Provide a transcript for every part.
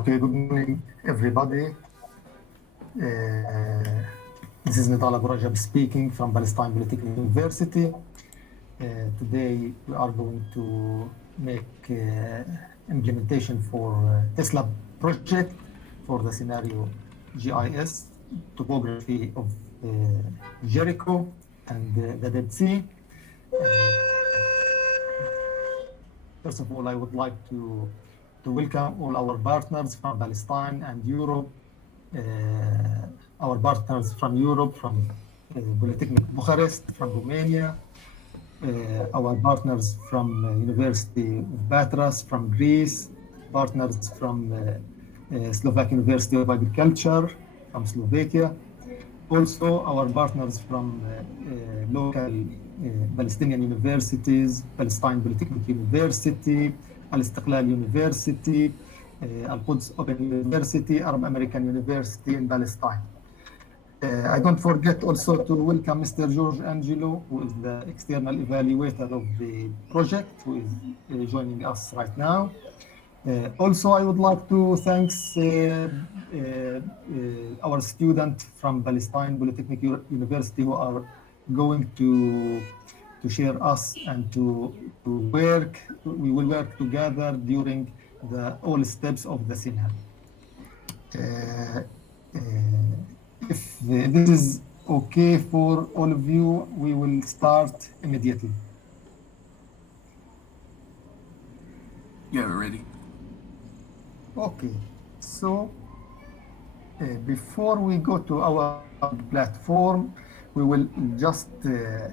Okay, good morning, everybody. This is Nidal Abu Rajab speaking from Palestine Polytechnic University. Today, we are going to make implementation for Tesla project for the scenario GIS, topography of Jericho and the Dead Sea. First of all, I would like to welcome all our partners from Palestine and Europe, our partners from Europe, from Polytechnic Bucharest, from Romania, our partners from University of Patras, from Greece, partners from Slovak University of Agriculture, from Slovakia. Also, our partners from local Palestinian universities, Palestine Polytechnic University, Al-Istiqlal University, Al-Quds Open University, Arab American University in Palestine. I don't forget also to welcome Mr. George Angelo, who is the external evaluator of the project, who is joining us right now. Also, I would like to thank our students from Palestine Polytechnic University who are going to share us and to work. We will work together during all steps of the seminar. If this is okay for all of you, we will start immediately. Yeah, we're ready. Okay, so before we go to our platform, we will just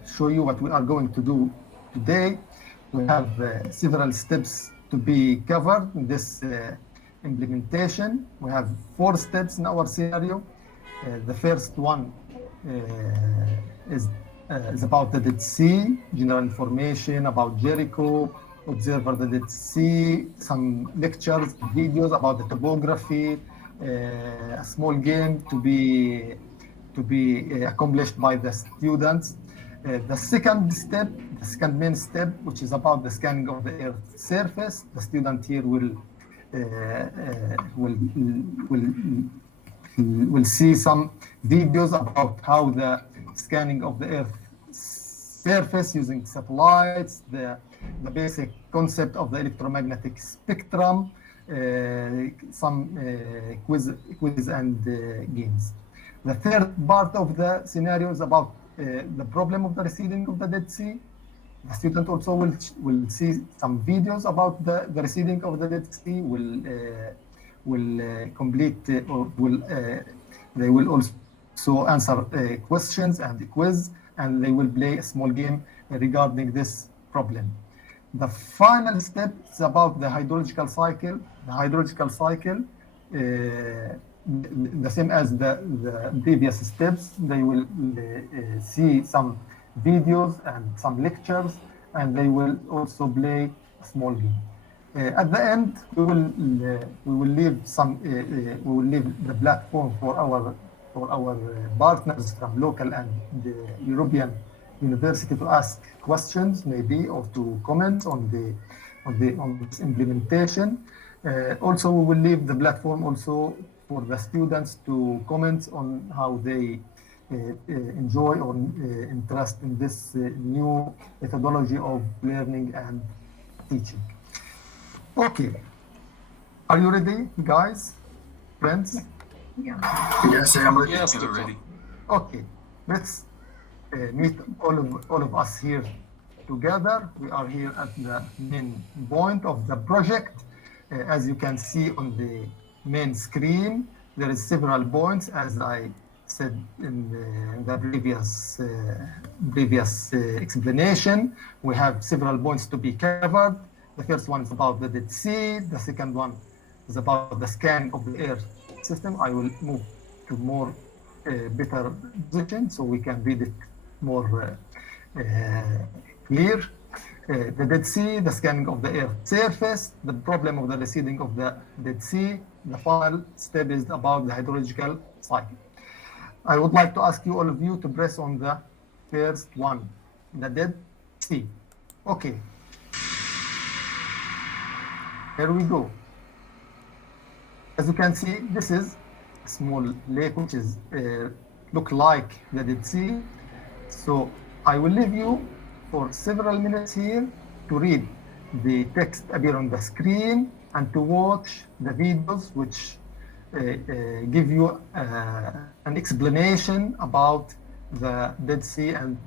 show you what we are going to do today. We have several steps to be covered in this implementation. We have 4 steps in our scenario. The first one is about the Dead Sea, general information about Jericho, observe the Dead Sea, some lectures, videos about the topography, a small game to be accomplished by the students. The second step, the second main step, which is about the scanning of the Earth's surface, the student here will see some videos about how the scanning of the Earth's surface using satellites, the basic concept of the electromagnetic spectrum, some quizzes and games. The third part of the scenario is about the problem of the receding of the Dead Sea. The student also will see some videos about the receding of the Dead Sea, will complete or they will also answer questions and quiz, and they will play a small game regarding this problem. The final step is about the hydrological cycle. The hydrological cycle, the same as the previous steps, they will see some videos and some lectures, and they will also play a small game. At the end, we will leave the platform for our partners from local and the European university to ask questions, maybe, or to comment on this implementation. Also, we will leave the platform also for the students to comment on how they enjoy or interest in this new methodology of learning and teaching. Okay, are you ready, guys, friends? Yeah. Yes, I'm ready. Yes, We're ready. Okay, let's meet all of us here together. We are here at the main point of the project. As you can see on the main screen, there is several points, as I said in the previous explanation. We have several points to be covered. The first one is about the Dead Sea. The second one is about the scanning of the Earth system. I will move to more better position so we can read it more clear. The Dead Sea, the scanning of the Earth's surface, the problem of the receding of the Dead Sea. The final step is about the hydrological cycle. I would like to ask you, all of you, to press on the first one, the Dead Sea. Okay. Here we go. As you can see, this is a small lake which is look like the Dead Sea. So I will leave you for several minutes here to read the text appear on the screen and to watch the videos which give you an explanation about the Dead Sea and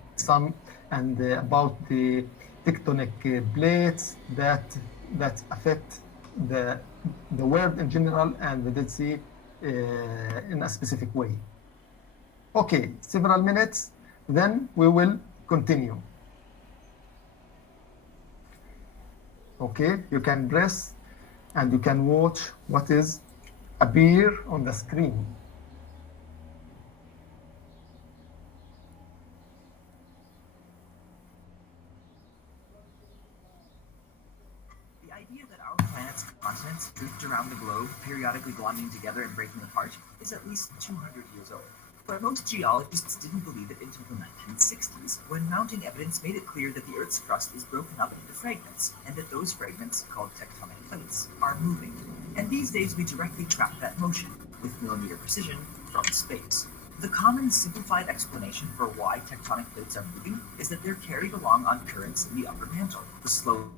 about the tectonic plates that affect the world in general and the Dead Sea in a specific way. Okay, several minutes, then we will continue. Okay, you can press and you can watch what is appear on the screen. The idea that our planet's continents drift around the globe, periodically blending together and breaking apart, is at least 200 years old. But most geologists didn't believe it until the 1960s, when mounting evidence made it clear that the Earth's crust is broken up into fragments, and that those fragments, called tectonic plates, are moving. And these days we directly track that motion, with millimeter precision, from space. The common simplified explanation for why tectonic plates are moving is that they're carried along on currents in the upper mantle, the slow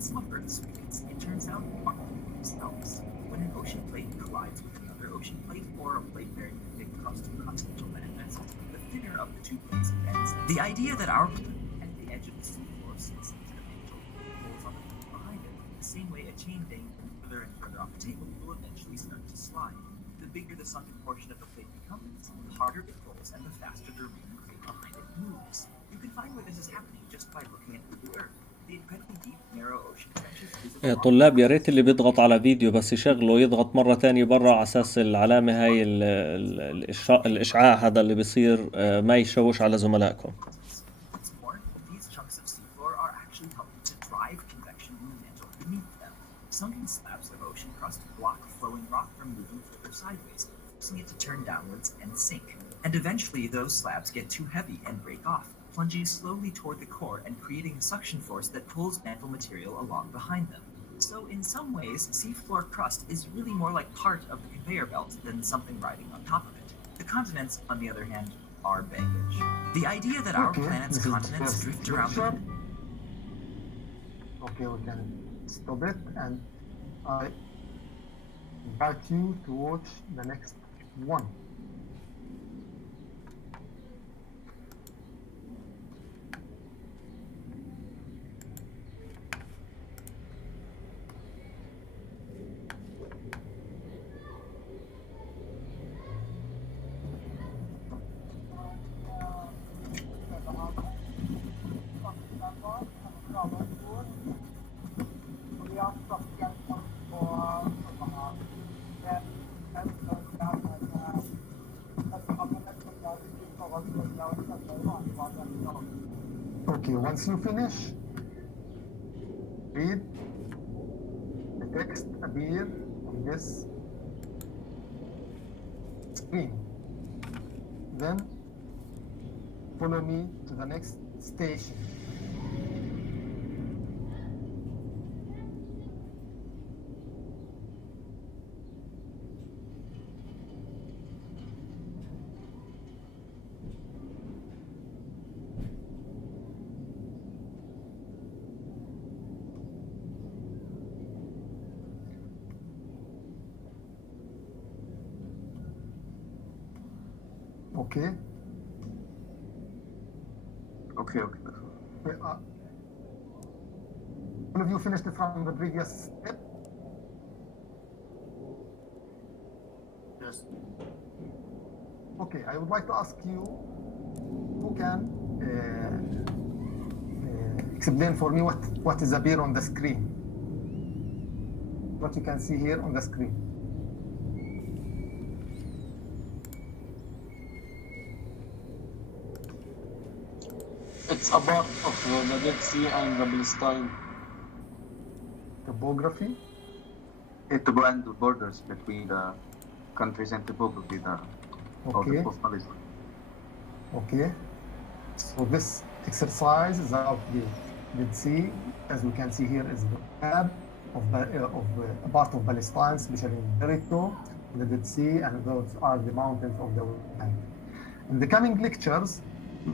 And some Earth's plates, it turns out, are themselves. When an ocean plate collides with another ocean plate or a plate bearing a thick crust of continental landmass, the thinner of the two plates bends. The idea that our at the edge of the seafloor sinks into the mantle pulls on the plate behind it. The same way a chain dangling further and further off the table will eventually start to slide. The bigger the sunken portion of the plate becomes, the harder it pulls and the faster the remaining plate behind it moves. You can find where this is happening just by looking at the Earth. The incredibly deep, narrow ocean trenches visible طلاب يا ريت اللي بيضغط على فيديو بس يشغله يضغط مرة تانية برا على أساس العلامة هاي الإشعاع هذا اللي بيصير ما يشوش على زملائكم. What's more, these chunks of seafloor are actually helping to drive convection in the mantle beneath them. Sunken slabs of ocean crust block flowing rock from moving further sideways, forcing it to turn downwards and sink. And eventually those slabs get too heavy and break off, plunging slowly toward the core and creating a suction force that pulls mantle material along behind them. So in some ways, seafloor crust is really more like part of the conveyor belt than something riding on top of it. The continents, on the other hand, are baggage. The idea that our planet's continents drift around the... Okay, we can stop it, and I invite you to watch the next one. Okay, once you finish, read the text appear on this screen. Then follow me to the next station. Okay. Okay. All of you finished from the previous step? Yes. Okay, I would like to ask you who can explain for me what is appear on the screen. What you can see here on the screen. It's a part of the Dead Sea and the Palestine. Topography. And the borders between the countries and topography of Okay. the Palestine. Okay. So this exercise is about the Dead Sea. As we can see here is the map of a part of Palestine, especially in Jericho, the Dead Sea, and those are the mountains of the West Bank. In the coming lectures,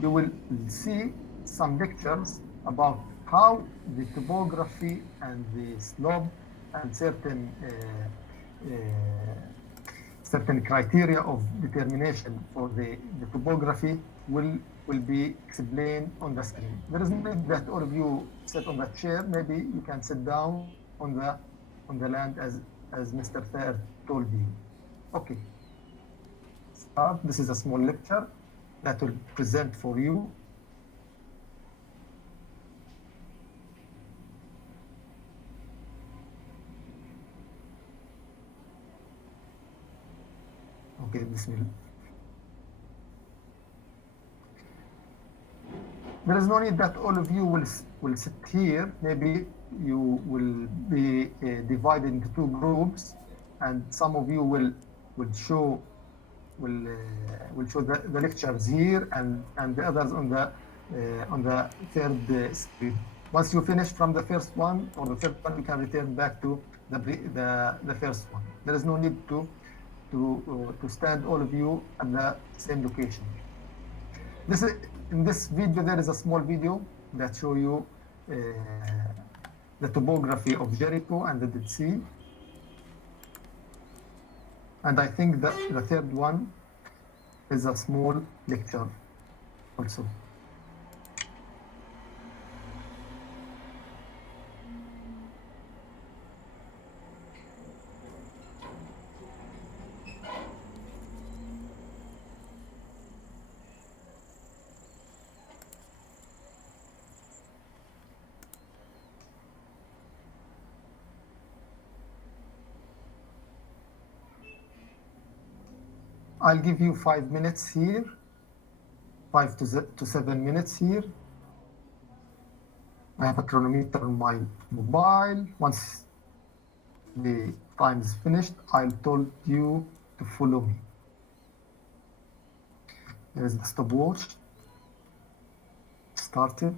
you will see some lectures about how the topography and the slope and certain criteria of determination for the topography will be explained on the screen. There is no need that all of you sit on the chair. Maybe you can sit down on the land as Mr. Thayer told you. Okay. Start. This is a small lecture that will present for you. Okay, Bismillah. There is no need that all of you will sit here. Maybe you will be divided into two groups, and some of you will show the lectures here, and the others on the third screen. Once you finish from the first one or the third one, you can return back to the first one. There is no need to stand all of you at the same location. In this video, there is a small video that show you the topography of Jericho and the Dead Sea. And I think that the third one is a small lecture also. I'll give you 5 minutes here, 5 to 7 minutes here. I have a chronometer on my mobile. Once the time is finished, I'll tell you to follow me. There is the stopwatch. Started.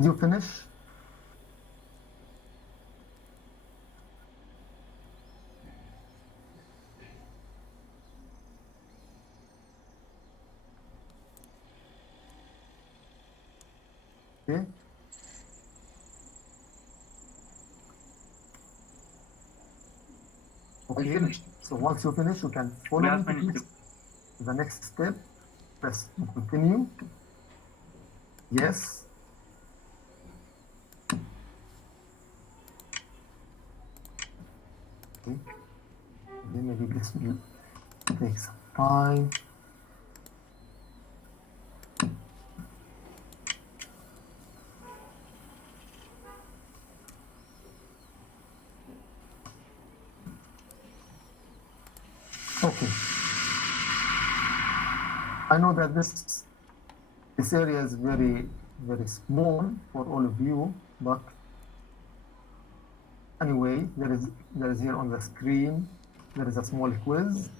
You finish? Okay. Okay. finished. So once you finish, you can We follow have me to finished. the next step. Press continue. Yes. Okay. Then maybe this will take some time. Okay. I know that this area is very small for all of you, but anyway, there is here on the screen, there is a small quiz.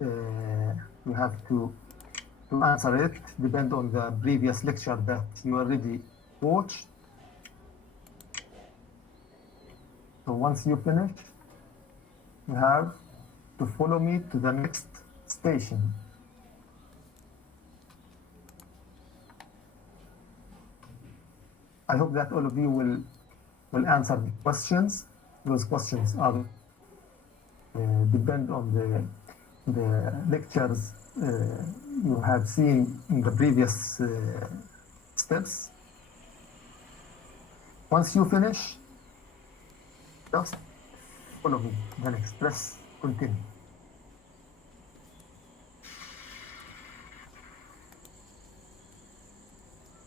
You have to answer it, depend on the previous lecture that you already watched. So once you finish, you have to follow me to the next station. I hope that all of you will answer the questions. Those questions are depend on the lectures you have seen in the previous steps. Once you finish, just follow me. The next, press continue.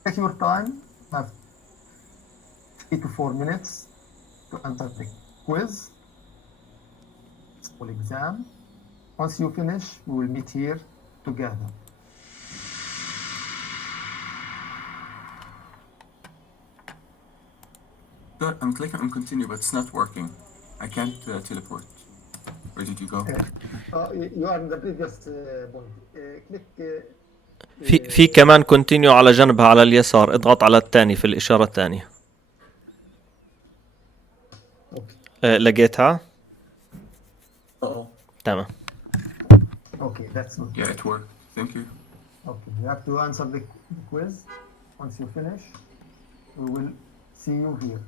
Take your time. Have 3 to 4 minutes to answer the quiz, small exam. Once you finish, we will meet here together. Good. I'm clicking on continue, but it's not working. I can't teleport. Where did you go? You are in the previous point. Click. في كمان كونتينيو على جنبها على اليسار، اضغط على الثاني في الإشارة الثانية. لقيتها؟ تمام. Okay, that's good. Yeah, it worked. Thank you. Okay, you have to answer the quiz. Once you finish, we will see you here.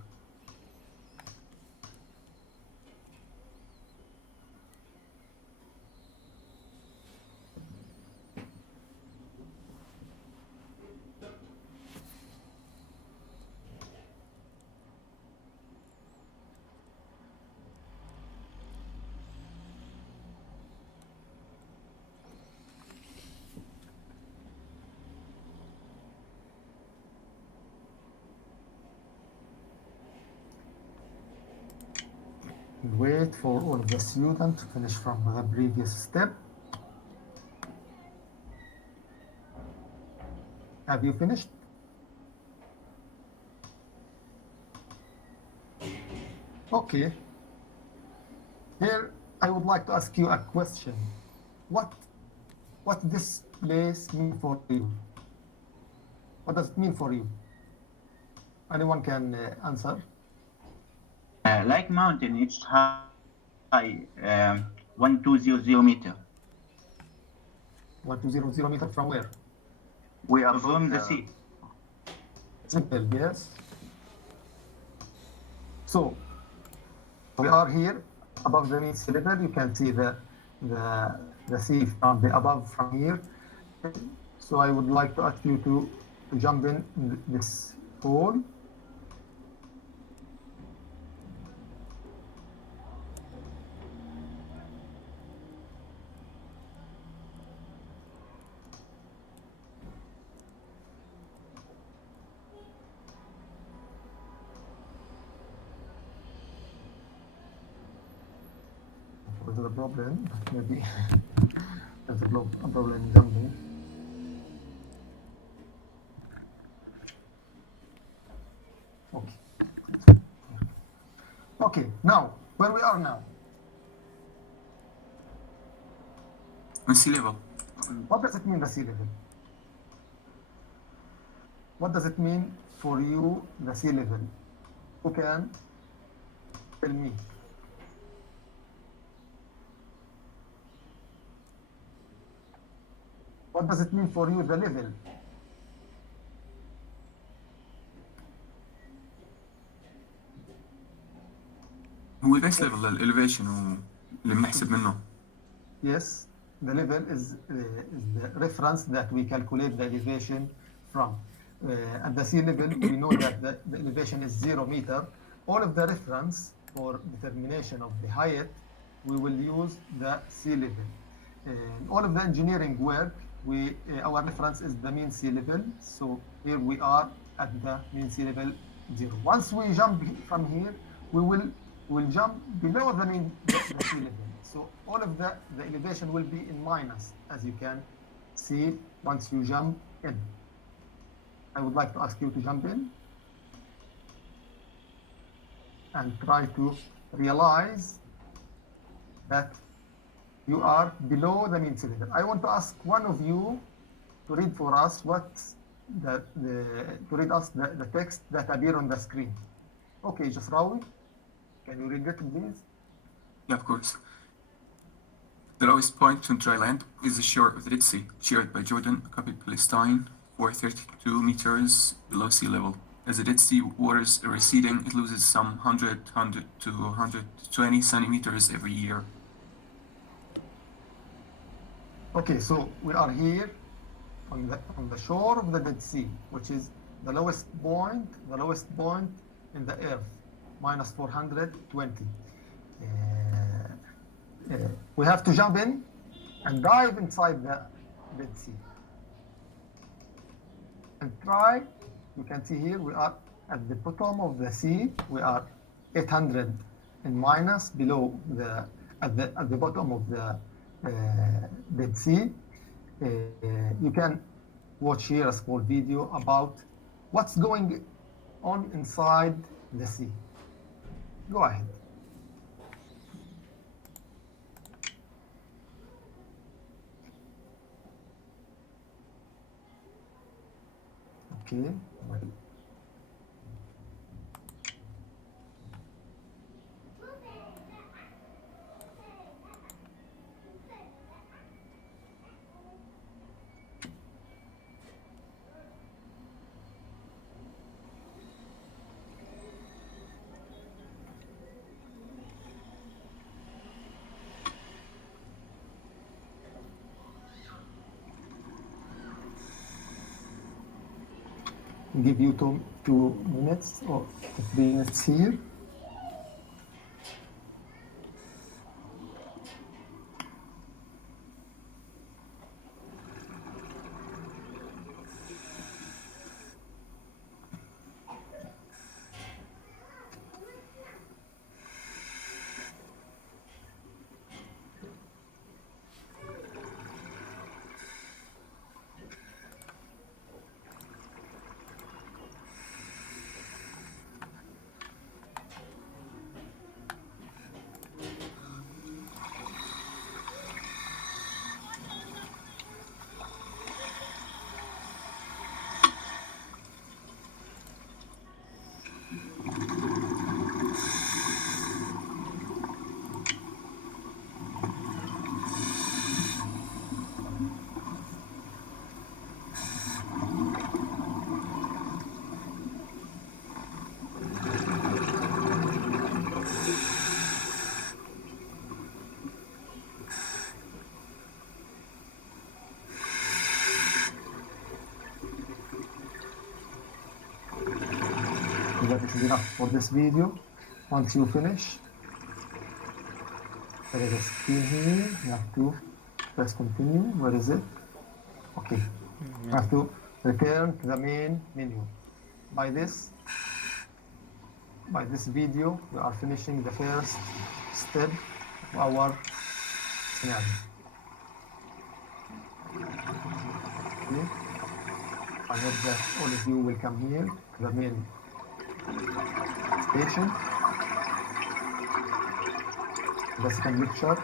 Wait for all the students to finish from the previous step. Have you finished? Okay. Here, I would like to ask you a question. What this place mean for you? What does it mean for you? Anyone can answer? Like mountain, it's high, 1200 meter. 1200 meter from where? We are from the sea. Simple, yes. So we are here above the sea level. You can see the sea from the above from here. So I would like to ask you to jump in this hole. There's a problem, maybe there's a problem in jumping. Okay. Okay, now, where we are now? On sea level. What does it mean, the sea level? What does it mean for you the sea level? Who can tell me? What does it mean for you, the level? هو base level elevation اللي بنحسب منه. Yes, the level is the reference that we calculate the elevation from. At the sea level, we know that the elevation is 0 meter. All of the reference for determination of the height, we will use the sea level. All of the engineering work, our reference is the mean sea level. So here we are at the mean sea level 0. Once we jump from here, we'll jump below the sea level. So all of the elevation will be in minus, as you can see once you jump in. I would like to ask you to jump in and try to realize that you are below the mean sea level. I want to ask one of you to read for us the text that appear on the screen. Okay, Jasrawi, can you read it, please? Yeah, of course. The lowest point on dry land is the shore of the Dead Sea, shared by Jordan, occupied Palestine, 432 meters below sea level. As the Dead Sea waters are receding, it loses some 100 to 120 centimeters every year. Okay, so we are here on the shore of the Dead Sea, which is the lowest point in the earth, minus 420. We have to jump in and dive inside the Dead Sea. And try, you can see here, we are at the bottom of the sea. We are 800 in minus below at the bottom of the Dead Sea. You can watch here a small video about what's going on inside the sea. Go ahead. Okay. Give you 2 minutes or 3 minutes here. That is enough for this video. Once you finish, there is a screen here. You have to press continue. Where is it? Okay. You have to return to the main menu. By this video, we are finishing the first step of our scenario. Okay. I hope that all of you will come here to the main station. The second lecture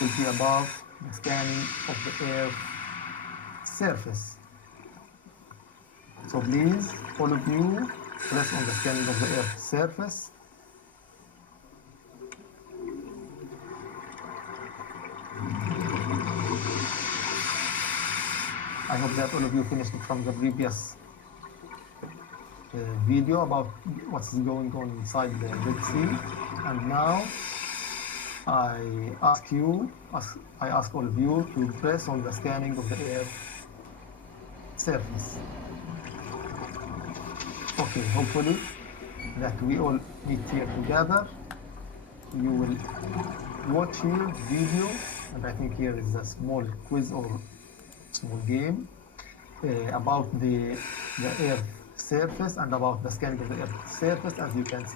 will be about the scanning of the Earth's surface. So please, all of you, press on the scanning of the Earth's surface. I hope that all of you finished from the previous video about what's going on inside the Red Sea. And now I ask all of you to press on the scanning of the Earth's surface. Okay, hopefully that we all meet here together. You will watch here video, and I think here is a small quiz or small game about the Earth surface and about the scanning of the Earth surface, as you can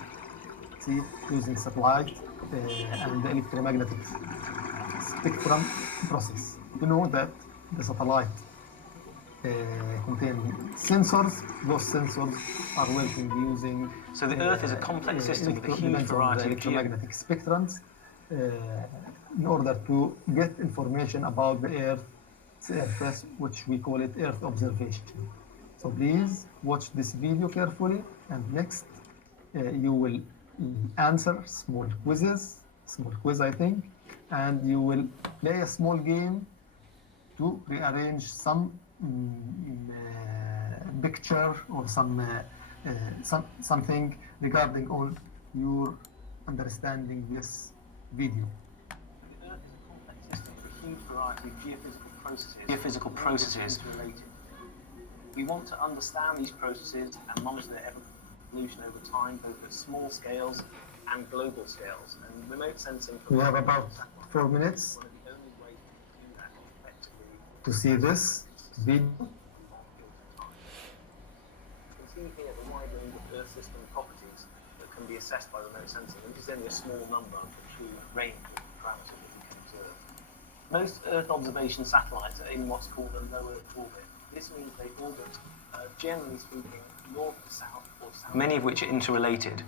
see, using satellite and the electromagnetic spectrum process. You know that the satellite contain sensors. Those sensors are working using. So the Earth is a complex system with a huge variety of electromagnetic spectrums in order to get information about the Earth surface, which we call it Earth observation. So please watch this video carefully, and next you will answer small quiz I think, and you will play a small game to rearrange some picture or something regarding all your understanding this video. The Earth is a complex system with a huge variety of geophysical processes. We want to understand these processes and monitor their evolution over time, both at small scales and global scales. And remote sensing. We have about 4 minutes to see this video. You can see here the wide range of Earth system properties that can be assessed by remote sensing. This is only a small number of the true range of parameters that we can observe. Most Earth observation satellites are in what's called a low Earth orbit. This means they orbit, generally speaking, north to south or south. Many of which are interrelated.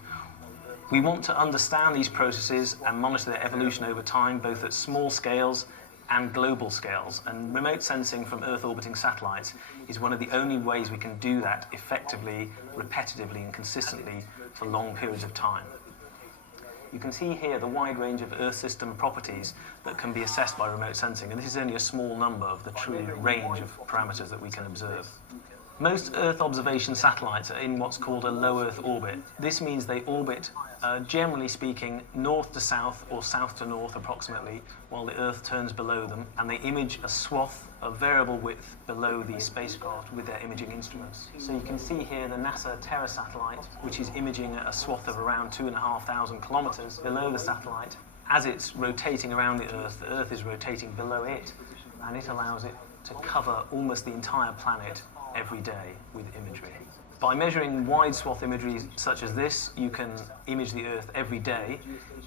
We want to understand these processes and monitor their evolution over time, both at small scales and global scales. And remote sensing from Earth orbiting satellites is one of the only ways we can do that effectively, repetitively, and consistently for long periods of time. You can see here the wide range of Earth system properties that can be assessed by remote sensing, and this is only a small number of the true range of parameters that we can observe. Most Earth observation satellites are in what's called a low Earth orbit. This means they orbit, generally speaking, north to south or south to north approximately, while the Earth turns below them, and they image a swath of variable width below the spacecraft with their imaging instruments. So you can see here the NASA Terra satellite, which is imaging a swath of around 2,500 kilometers below the satellite. As it's rotating around the Earth is rotating below it, and it allows it to cover almost the entire planet every day with imagery. By measuring wide swath imagery such as this, you can image the Earth every day.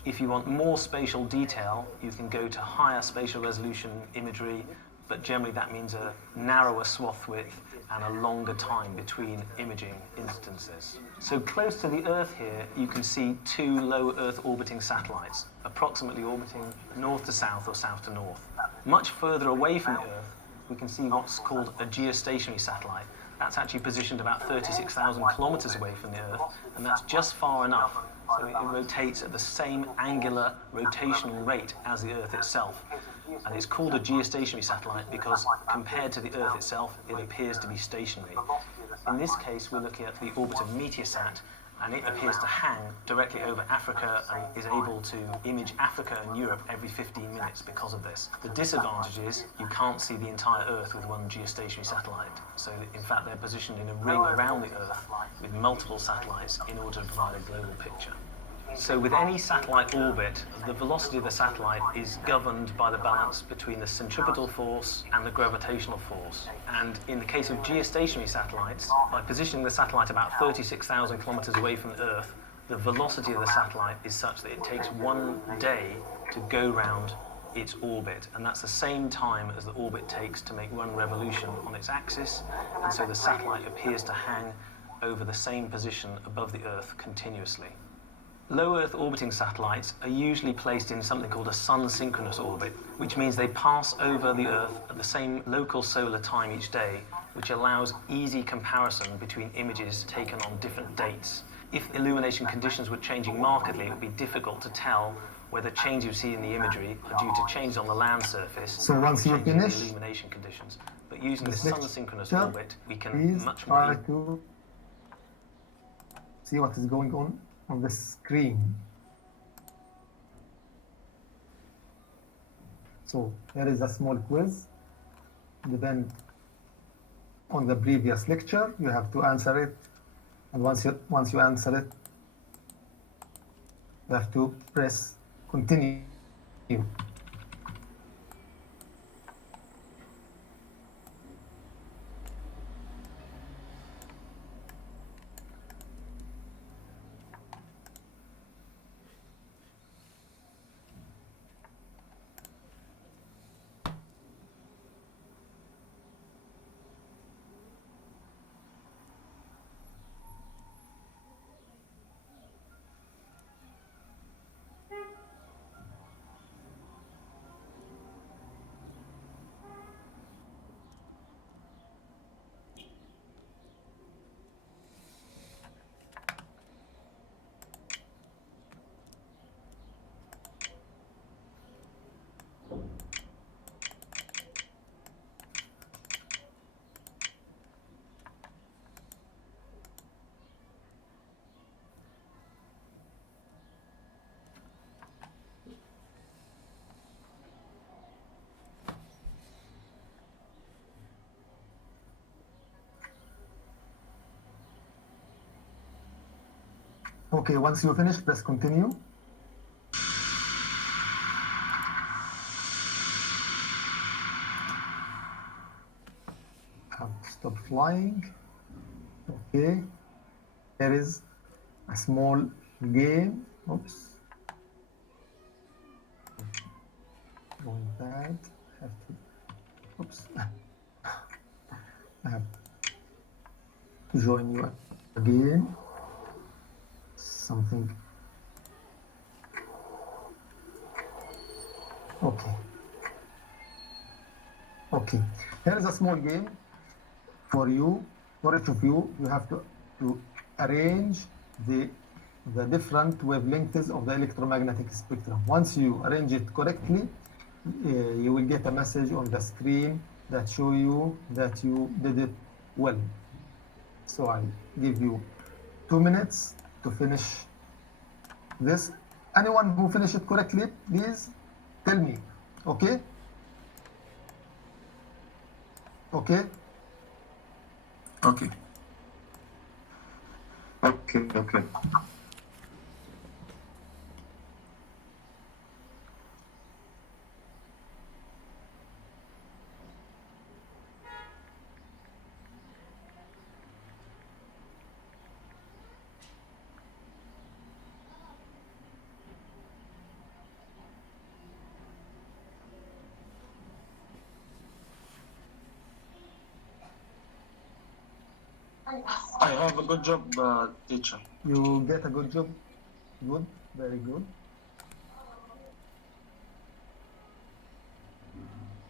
If you want more spatial detail, you can go to higher spatial resolution imagery, but generally that means a narrower swath width and a longer time between imaging instances. So close to the Earth here, you can see two low Earth orbiting satellites, approximately orbiting north to south or south to north. Much further away from the Earth, we can see what's called a geostationary satellite. That's actually positioned about 36,000 kilometers away from the Earth, and that's just far enough so it rotates at the same angular rotational rate as the Earth itself. And it's called a geostationary satellite because compared to the Earth itself, it appears to be stationary. In this case, we're looking at the orbit of Meteosat, and it appears to hang directly over Africa and is able to image Africa and Europe every 15 minutes because of this. The disadvantage is you can't see the entire Earth with one geostationary satellite. So in fact, they're positioned in a ring around the Earth with multiple satellites in order to provide a global picture. So with any satellite orbit, the velocity of the satellite is governed by the balance between the centripetal force and the gravitational force. And in the case of geostationary satellites, by positioning the satellite about 36,000 kilometers away from the Earth, the velocity of the satellite is such that it takes 1 day to go round its orbit. And that's the same time as the orbit takes to make one revolution on its axis. And so the satellite appears to hang over the same position above the Earth continuously. Low Earth orbiting satellites are usually placed in something called a sun-synchronous orbit, which means they pass over the Earth at the same local solar time each day, which allows easy comparison between images taken on different dates. If illumination conditions were changing markedly, it would be difficult to tell whether changes we see in the imagery are due to changes on the land surface So once or you changes in the finish illumination conditions. But using the this sun-synchronous lecture, orbit, we can please much try more to see what is going on the screen. So here is a small quiz. Depend on the previous lecture, you have to answer it. And once you answer it, you have to press continue. Okay, once you finish, press continue. Have to stop flying. Okay, there is a small game. Oops. Going bad. Have to. Oops. I have to join you again. Something. Okay. Okay. Here is a small game for you. For each of you, you have to arrange the different wavelengths of the electromagnetic spectrum. Once you arrange it correctly, you will get a message on the screen that show you that you did it well. So I give you 2 minutes to finish this. Anyone who finished it correctly, please tell me. Okay? Okay? Okay. Okay. I have a good job, teacher. You get a good job. Good. Very good.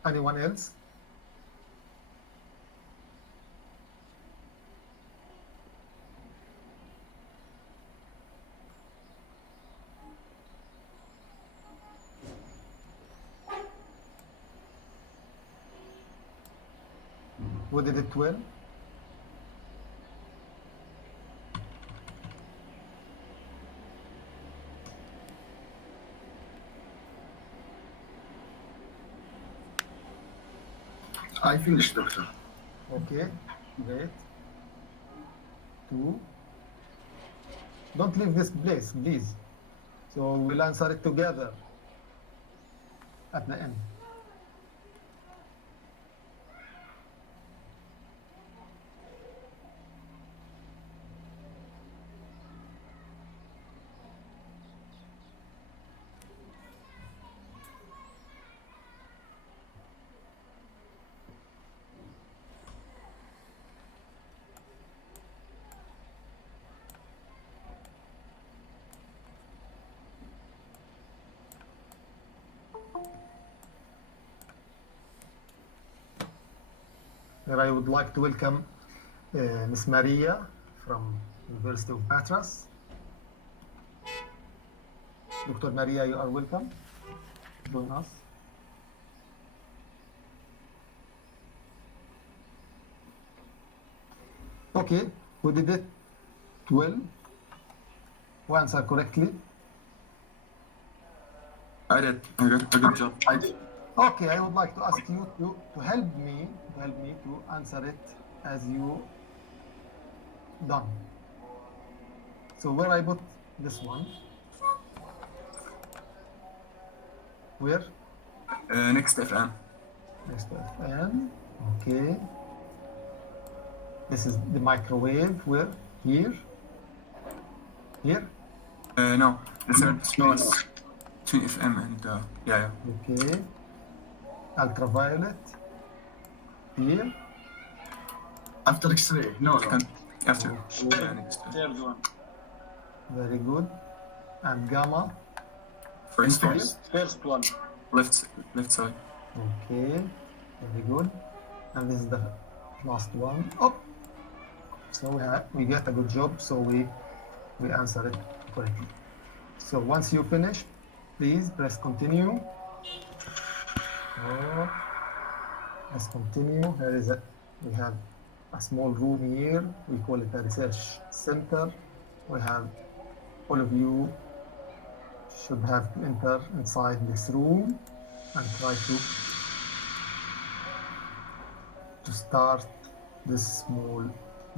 Anyone else? Who did it well? I finished, doctor. Okay, great. 2. Don't leave this place, please. So we'll answer it together at the end. Here I would like to welcome Miss Maria from University of Patras. Dr. Maria, you are welcome. Join us. Okay, who did it well? Who answered correctly? I did. I got a good job. I did. Okay, I would like to ask you to help me to answer it as you done. So where I put this one? Where? Next FM. Next to FM. Okay. This is the microwave. Where? Here? Here? No. The third space between FM and yeah. Okay. Ultraviolet. Here. After X-ray. No. After. Okay. Next. Third one. Very good. And gamma. First Infrared. space. First one. Left side. Okay. Very good. And this is the last one. Oh. So we get a good job. So we answer it correctly. So once you finish, please press continue. Oh, let's continue. Here is we have a small room here. We call it a research center. We have all of you should have to enter inside this room and try to start this small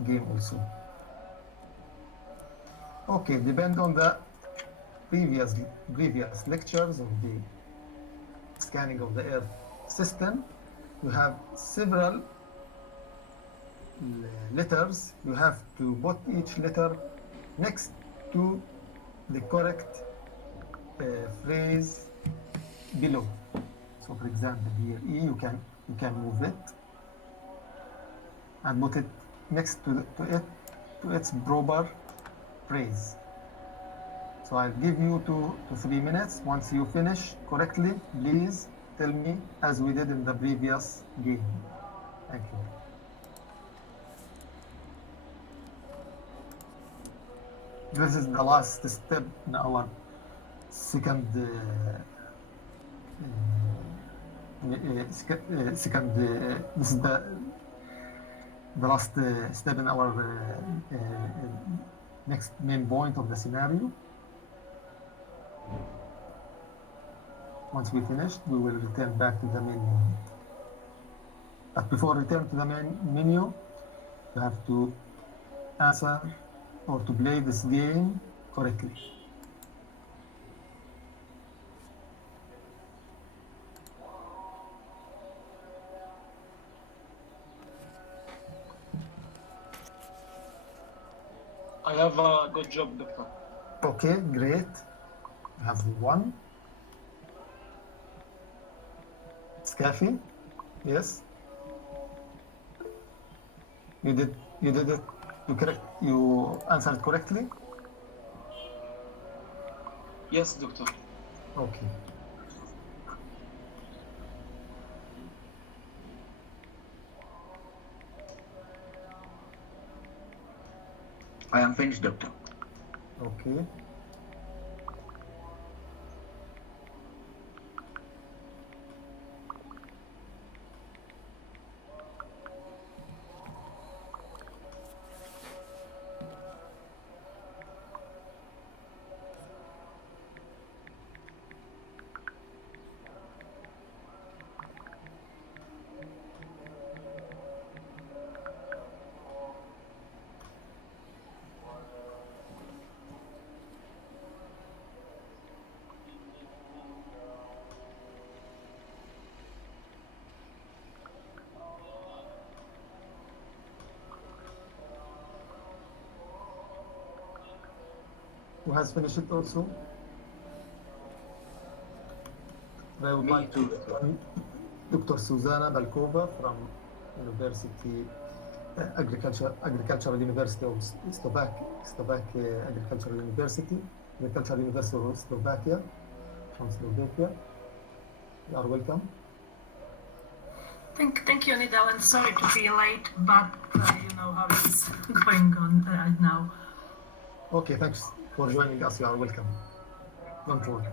game also. Okay, depend on the previous lectures of the scanning of the Earth system. You have several letters. You have to put each letter next to the correct phrase below. So, for example, here E, you can move it and put it next to its proper phrase. So I'll give you 2 to 3 minutes. Once you finish correctly, please tell me as we did in the previous game. Thank you. This is the last step in our second this is the last step in our next main point of the scenario. Once we finished, we will return back to the main menu. But before return to the main menu, you have to answer or to play this game correctly. I have a good job, Doctor. Okay, great. You have 1. Scaffy, yes. You did it. You answered correctly. Yes, Doctor. Okay. I am finished, Doctor. Okay. Who has finished it also? I would like to Dr. Susanna Balkova from University Agricultural University of Slovakia Agricultural University of Slovakia from Slovakia. You are welcome. Thank you, Nidal, and sorry to be late, but you know how it's going on right now. Okay, thanks for joining us. You are welcome. Don't worry.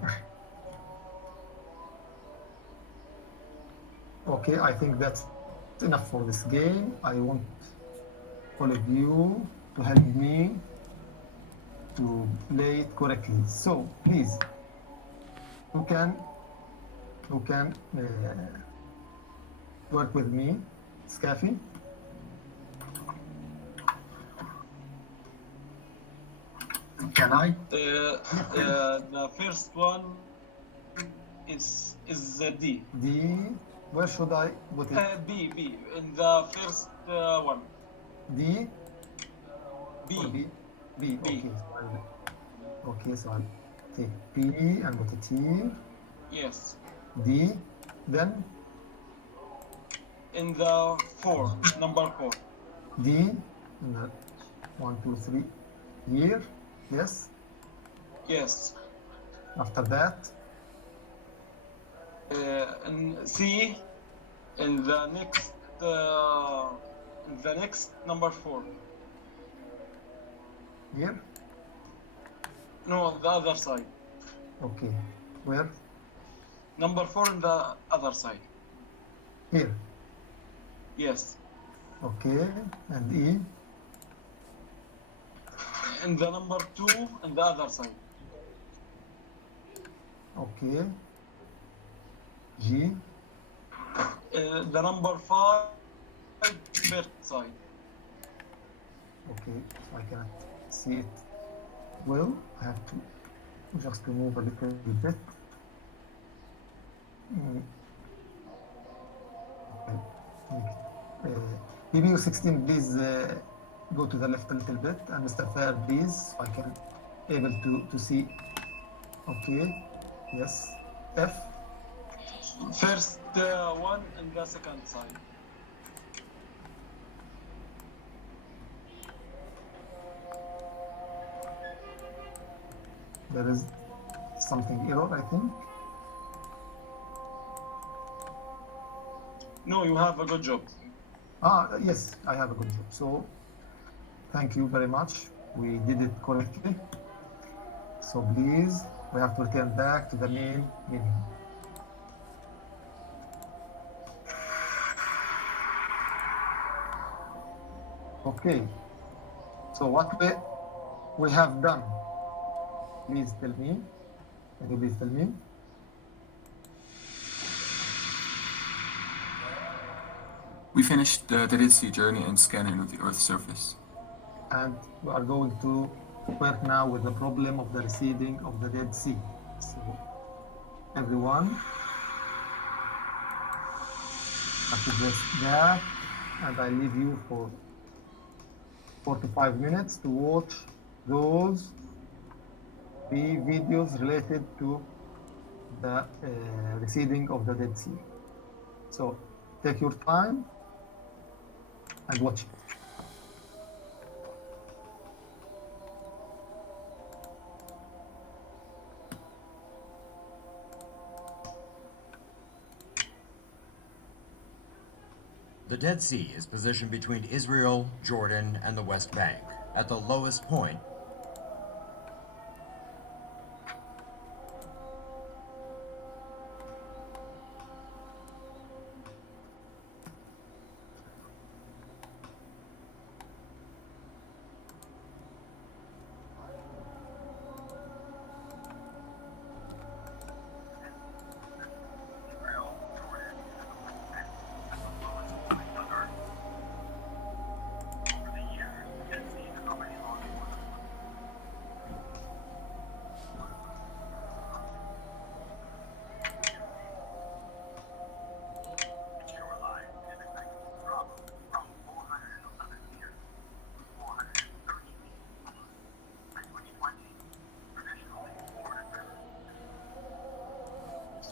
Okay, I think that's enough for this game. I want all of you to help me to play it correctly. So please, who can work with me? Scafi? Can I? The first one is D. D. Where should I put it? B in the first one. D? B. Or B? B. B. Okay, so I'll take B and put it here. Yes. D. Then In the number 4. D. And then 1, 2, 3. Here. Yes. Yes. After that, And C in the next number 4. here. No, on the other side. Okay. Where? Number 4 on the other side. Here. Yes. Okay. And E. And the number 2 on the other side. Okay. G. The number 5 first side. Okay. So I cannot see it well. I have to just move a little bit. Okay. BBU16, please go to the left a little bit, and Mr. Fair, please, so I can able to see. Okay. Yes. F. First one and the second side. There is something error, I think. No, you have a good job. Yes, I have a good job. So thank you very much. We did it correctly. So please, we have to return back to the main menu. Okay. So what we have done, please tell me. Can you please tell me? We finished the Dead Sea journey and scanning of the Earth's surface. And we are going to work now with the problem of the receding of the Dead Sea. So everyone have to press that, and I leave you for 4 to 5 minutes to watch those 3 videos related to the receding of the Dead Sea. So take your time and watch it. The Dead Sea is positioned between Israel, Jordan, and the West Bank. At the lowest point,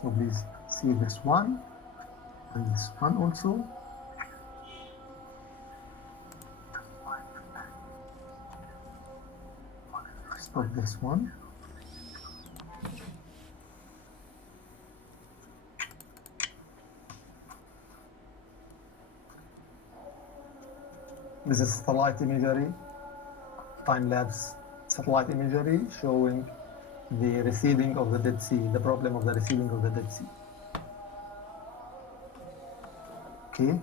So please see this one and this one also. Stop this one. This is satellite imagery, time-lapse satellite imagery showing the receding of the Dead Sea, the problem of the receding of the Dead Sea. Okay.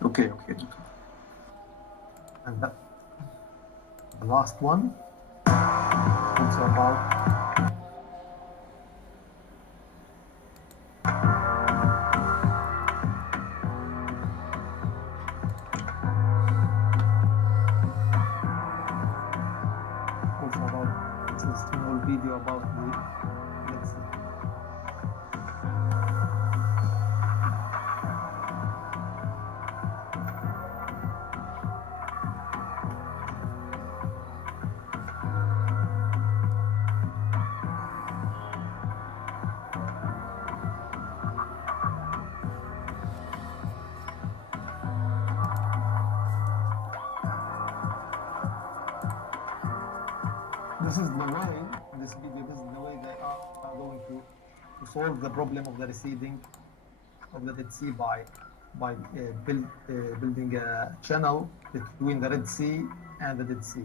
Okay. And the last one, also about it's a small video about the Dead Sea. This is the way, this video, this is the way they are going to solve the problem of the receding of the Dead Sea by building a channel between the Red Sea and the Dead Sea.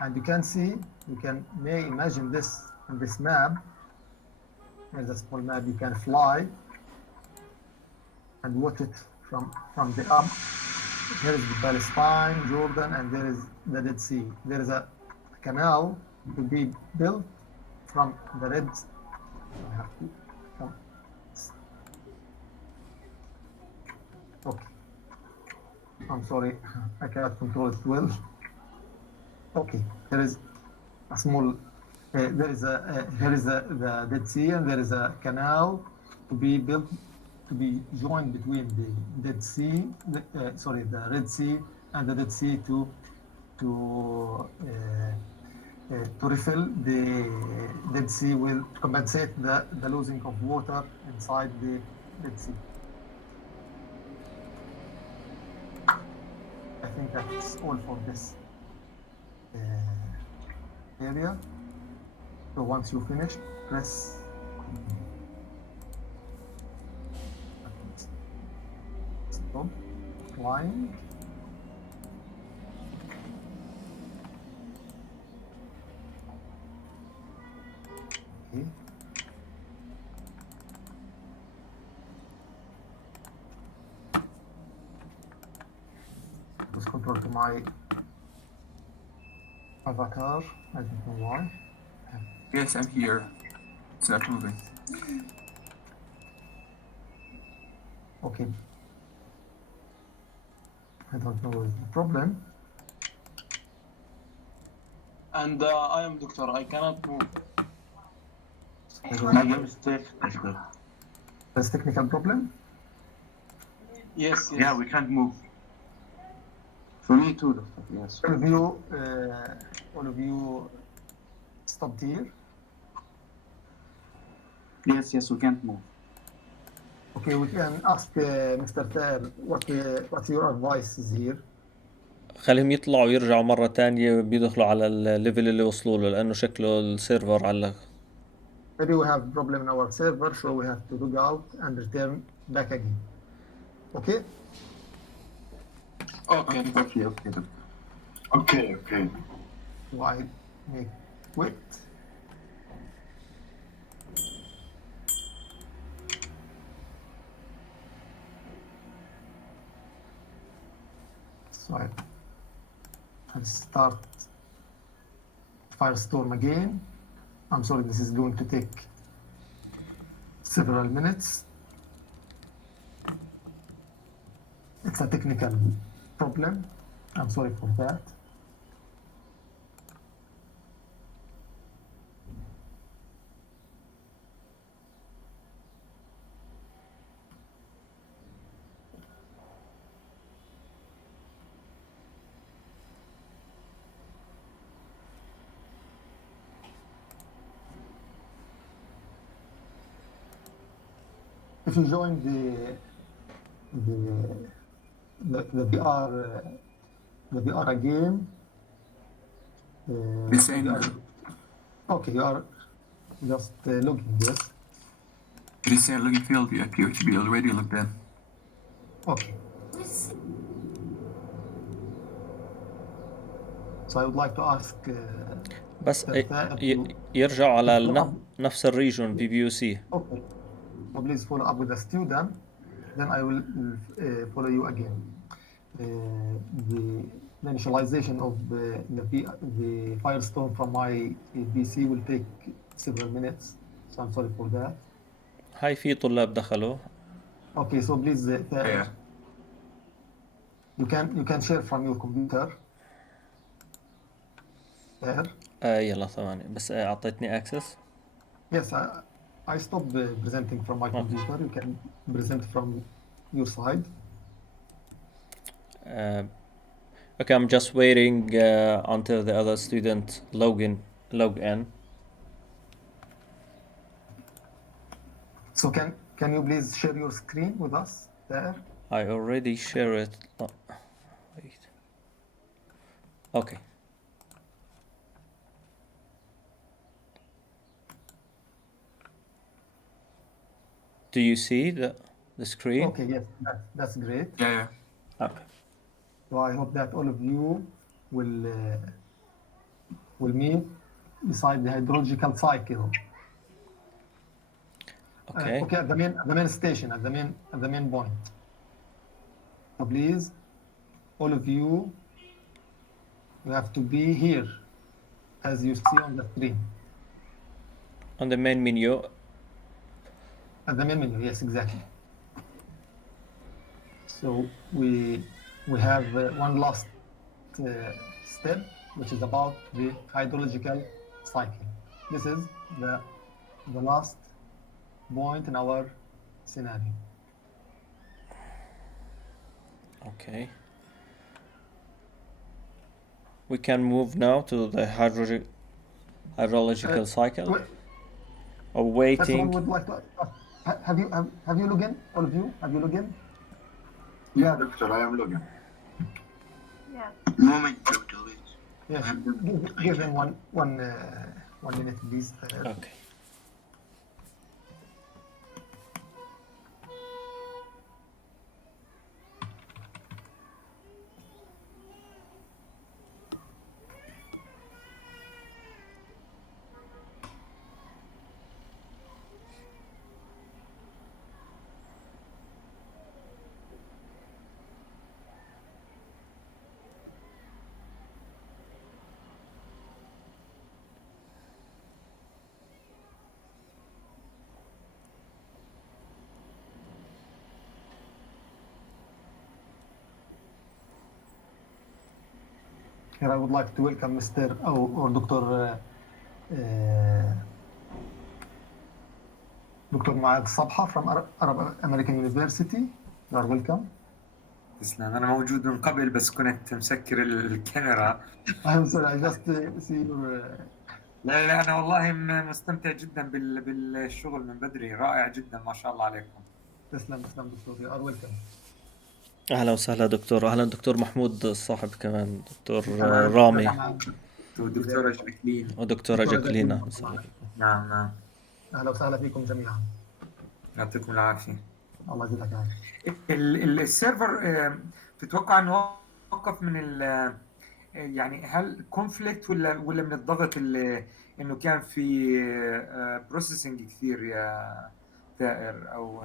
And you can see, may imagine this on this map. Here's a small map. You can fly and watch it from the up. Here is the Palestine, Jordan, and there is the Dead Sea. There is a canal to be built from the Red Sea. I have to come. Okay. I'm sorry, I cannot control it well. Okay, there is a small, here is the Dead Sea, and there is a canal to be built, to be joined between the Dead Sea, the Red Sea and the Dead Sea to refill the Dead Sea, will compensate the losing of water inside the Dead Sea. I think that's all for this area. So once you finish, press stop flying. Okay. Let's control to my avatar. I don't know why. Yes, I'm here. It's not moving. Okay. I don't know the problem. And I am doctor. I cannot move. There's technical problem. Yes. Yeah, we can't move. For me too, doctor. Yes. All of you stopped here. Yes, we can't move. Okay, we can ask Mr. Tair what your advice is here. خليهم يطلعوا ويرجعوا مرة تانية بيدخلوا على الليفل اللي وصلوا له لأنه شكله السيرفر علق. Maybe we have problem in our server, so we have to log out and return back again. Okay? Okay. So I make quit. So I'll start Firestorm again. I'm sorry, this is going to take several minutes. It's a technical problem. I'm sorry for that. If you join the VR again, The same. okay, you are just logging this. It is saying login field. You appear to be already logged in. Okay. So I would like to ask بس ثائر to يرجعوا على follow up. نفس الريجون PBUC. Okay. So please follow up with the student. Then I will follow you again. The initialization of the Firestone from my PC will take several minutes. So I'm sorry for that. هاي في طلاب دخلوا. Okay, so please, Yeah. you can share from your computer. There. يلا ثواني بس أعطيتني access. Yes, I stopped presenting from my computer. You can present from your side. Okay, I'm just waiting until the other student log in. So can you please share your screen with us there? I already share it. Oh, wait. Okay. Do you see the screen? Okay, yes, that's great. Yeah. Okay. So I hope that all of you will meet beside the hydrological cycle. Okay. Okay, at the main station, at the main point. So please, all of you have to be here, as you see on the screen. On the main menu. At the main menu, yes, exactly. So we have one last step, which is about the hydrological cycle. This is the last point in our scenario. Okay. We can move now to the hydrological cycle. Or waiting. Would like to, have you logged in? All of you, have you logged in? Yeah, doctor, I am logging. Yeah. Moment, doctor. Yes. Give them one minute, please. Okay. Here I would like to welcome Mr. or Dr. Dr. Muad Sabha from Arab American University. You are welcome. تسلم. أنا موجود من قبل بس كنت مسكر الكاميرا. I'm sorry, I just see your. لا أنا والله مستمتع جدا بالشغل من بدري، رائع جدا ما شاء الله عليكم. تسلم دكتور. You are welcome. أهلا وسهلا دكتور. أهلا دكتور محمود الصاحب كمان، دكتور رامي ودكتورة جاكلين ودكتورة جاكلين. نعم. أهلا وسهلا فيكم جميعا. يعطيكم العافية. الله يجزاك العافية. السيرفر تتوقع انه وقف من يعني هل كونفليكت ولا من الضغط اللي انه كان في بروسيسنج كثير يا ثائر او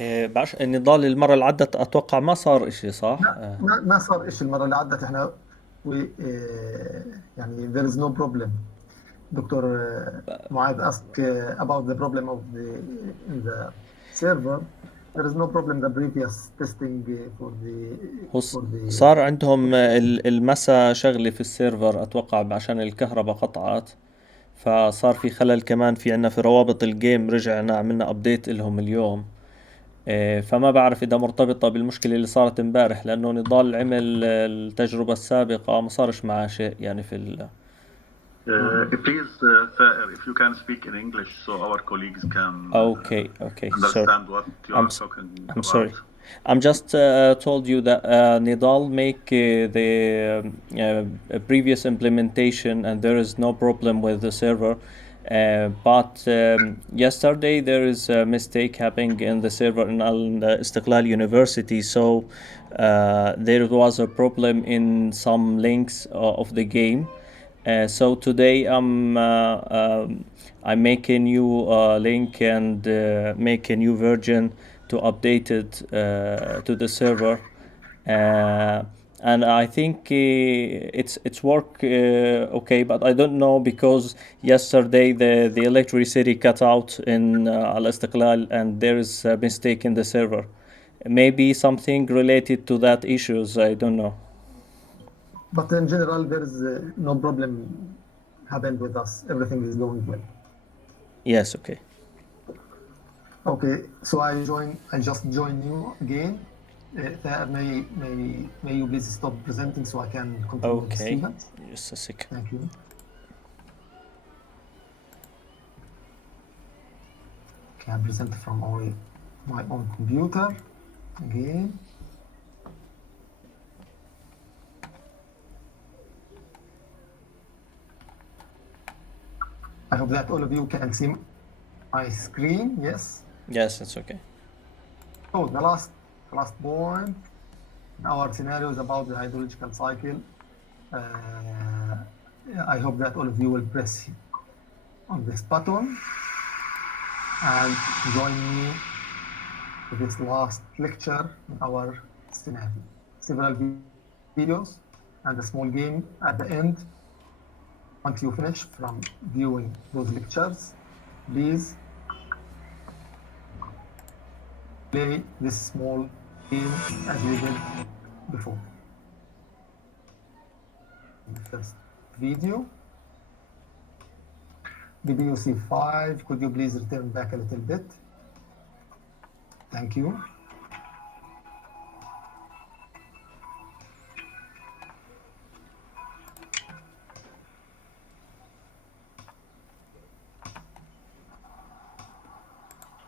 بعرفش النضال المرة اللي عدت اتوقع ما صار اشي صح؟ ما صار اشي المرة اللي عدت. احنا يعني there is no problem. Dr. Muad asked about the problem of the server. There is no problem. The previous testing for the صار عندهم المسا شغلة في السيرفر اتوقع عشان الكهرباء قطعت، فصار في خلل كمان في عنا في روابط الجيم. رجعنا عملنا ابديت لهم اليوم، فما بعرف اذا مرتبطة بالمشكلة اللي صارت امبارح، لانه نضال عمل التجربة السابقة ما صارش معاه شيء يعني في Please, if you can speak in English so our colleagues can understand what you are talking about. I'm sorry. I'm just told you that Nidal make the previous implementation and there is no problem with the server. But yesterday there is a mistake happening in the server in Al Istiqlal University. So there was a problem in some links of the game. So today I'm make a new link and make a new version to update it to the server. And I think it's work okay, but I don't know because yesterday the electricity cut out in Al Istiqlal and there is a mistake in the server. Maybe something related to that issues, I don't know. But in general, there is no problem happened with us. Everything is going well. Yes, okay. Okay, so I just join you again. May you please stop presenting so I can continue with the Okay, students? just a second. Thank you. Okay, I present from my own computer again. I hope that all of you can see my screen. Yes. Yes, it's okay. So the last point in our scenario is about the hydrological cycle. I hope that all of you will press on this button and join me for this last lecture in our scenario. Several videos and a small game at the end. Once you finish from viewing those lectures, please play this small game as we did before. The first video C5, could you please return back a little bit? Thank you.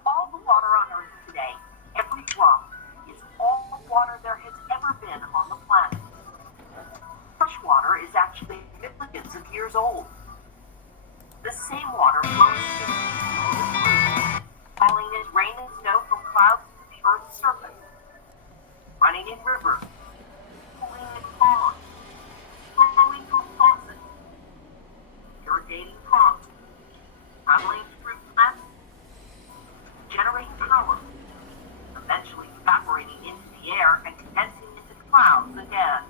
All the water on Earth today, every drop, is all the water there has ever been on the planet. Fresh water is actually millions of years old. The same water flowing through the sea, falling as rain and snow from clouds to the Earth's surface, running in rivers, pooling in ponds, flowing through faucets, irrigating crops, traveling through plants, generating power, eventually evaporating into the air and condensing into clouds again.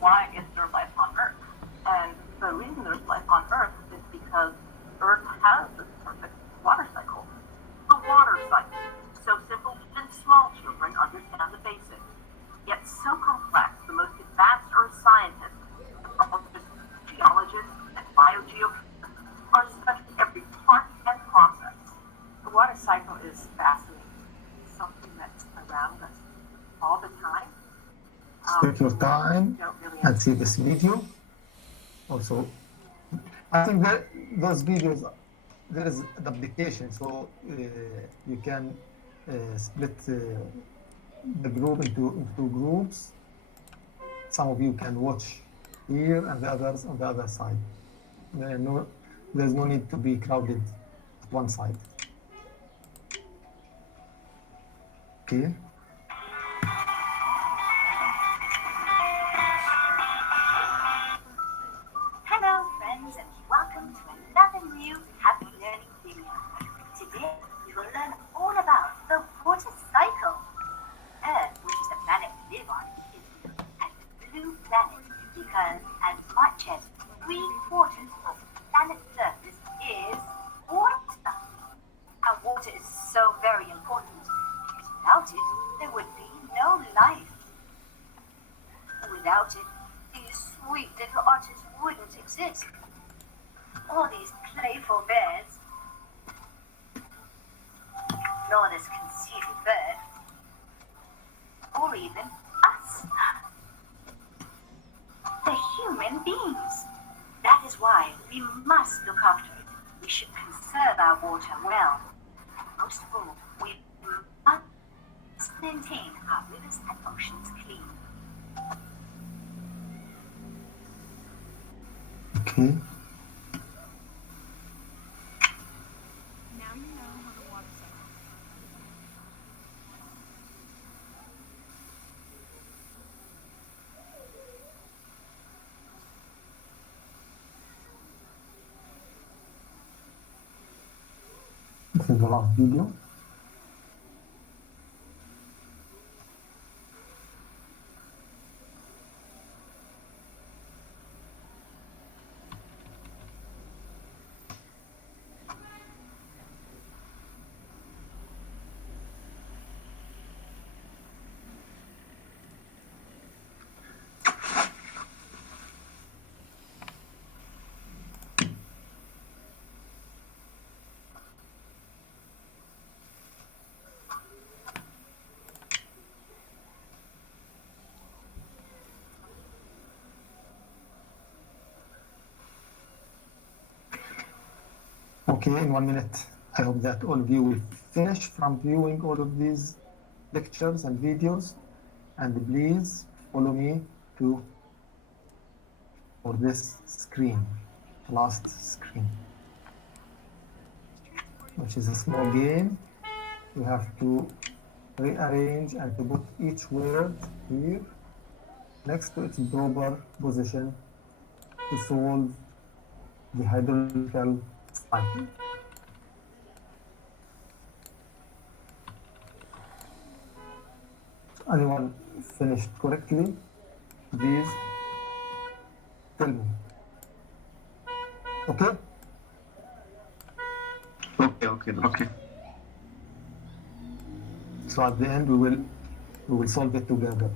Why is there life on Earth? And the reason there's life on Earth is because Earth has this perfect water cycle. The water cycle, so simple even small children understand the basics, yet so complex the most advanced Earth scientists, anthropologists, geologists, and biogeophysicists are studying every part and process. The water cycle is fascinating, something that's around us all the time. Take your time and see this video. Also, I think that those videos, there is the application, so you can split the group into groups. Some of you can watch here and the others on the other side. There's no need to be crowded at one side. Okay. Hello friends and welcome to another new Happy Learning video. Today we will learn all about the water cycle. Earth, which is the planet we live on, is a blue planet because as much as 3/4 of the planet's surface is water. And water is so very important because without it there would be no life. Without it, these sweet little otters wouldn't exist. All these playful bears, nor this conceited bird, or even us, the human beings. That is why we must look after it. We should conserve our water well. Most of all, we must maintain our rivers and oceans clean. Okay. Now you know how the water cycle. the last video. Okay, in 1 minute, I hope that all of you will finish from viewing all of these lectures and videos, and please follow me for this screen, the last screen, which is a small game. You have to rearrange and to put each word here next to its proper position to solve the hydraulical cycle. Anyone finished correctly? Please tell me. Okay? Okay. So at the end we will solve it together.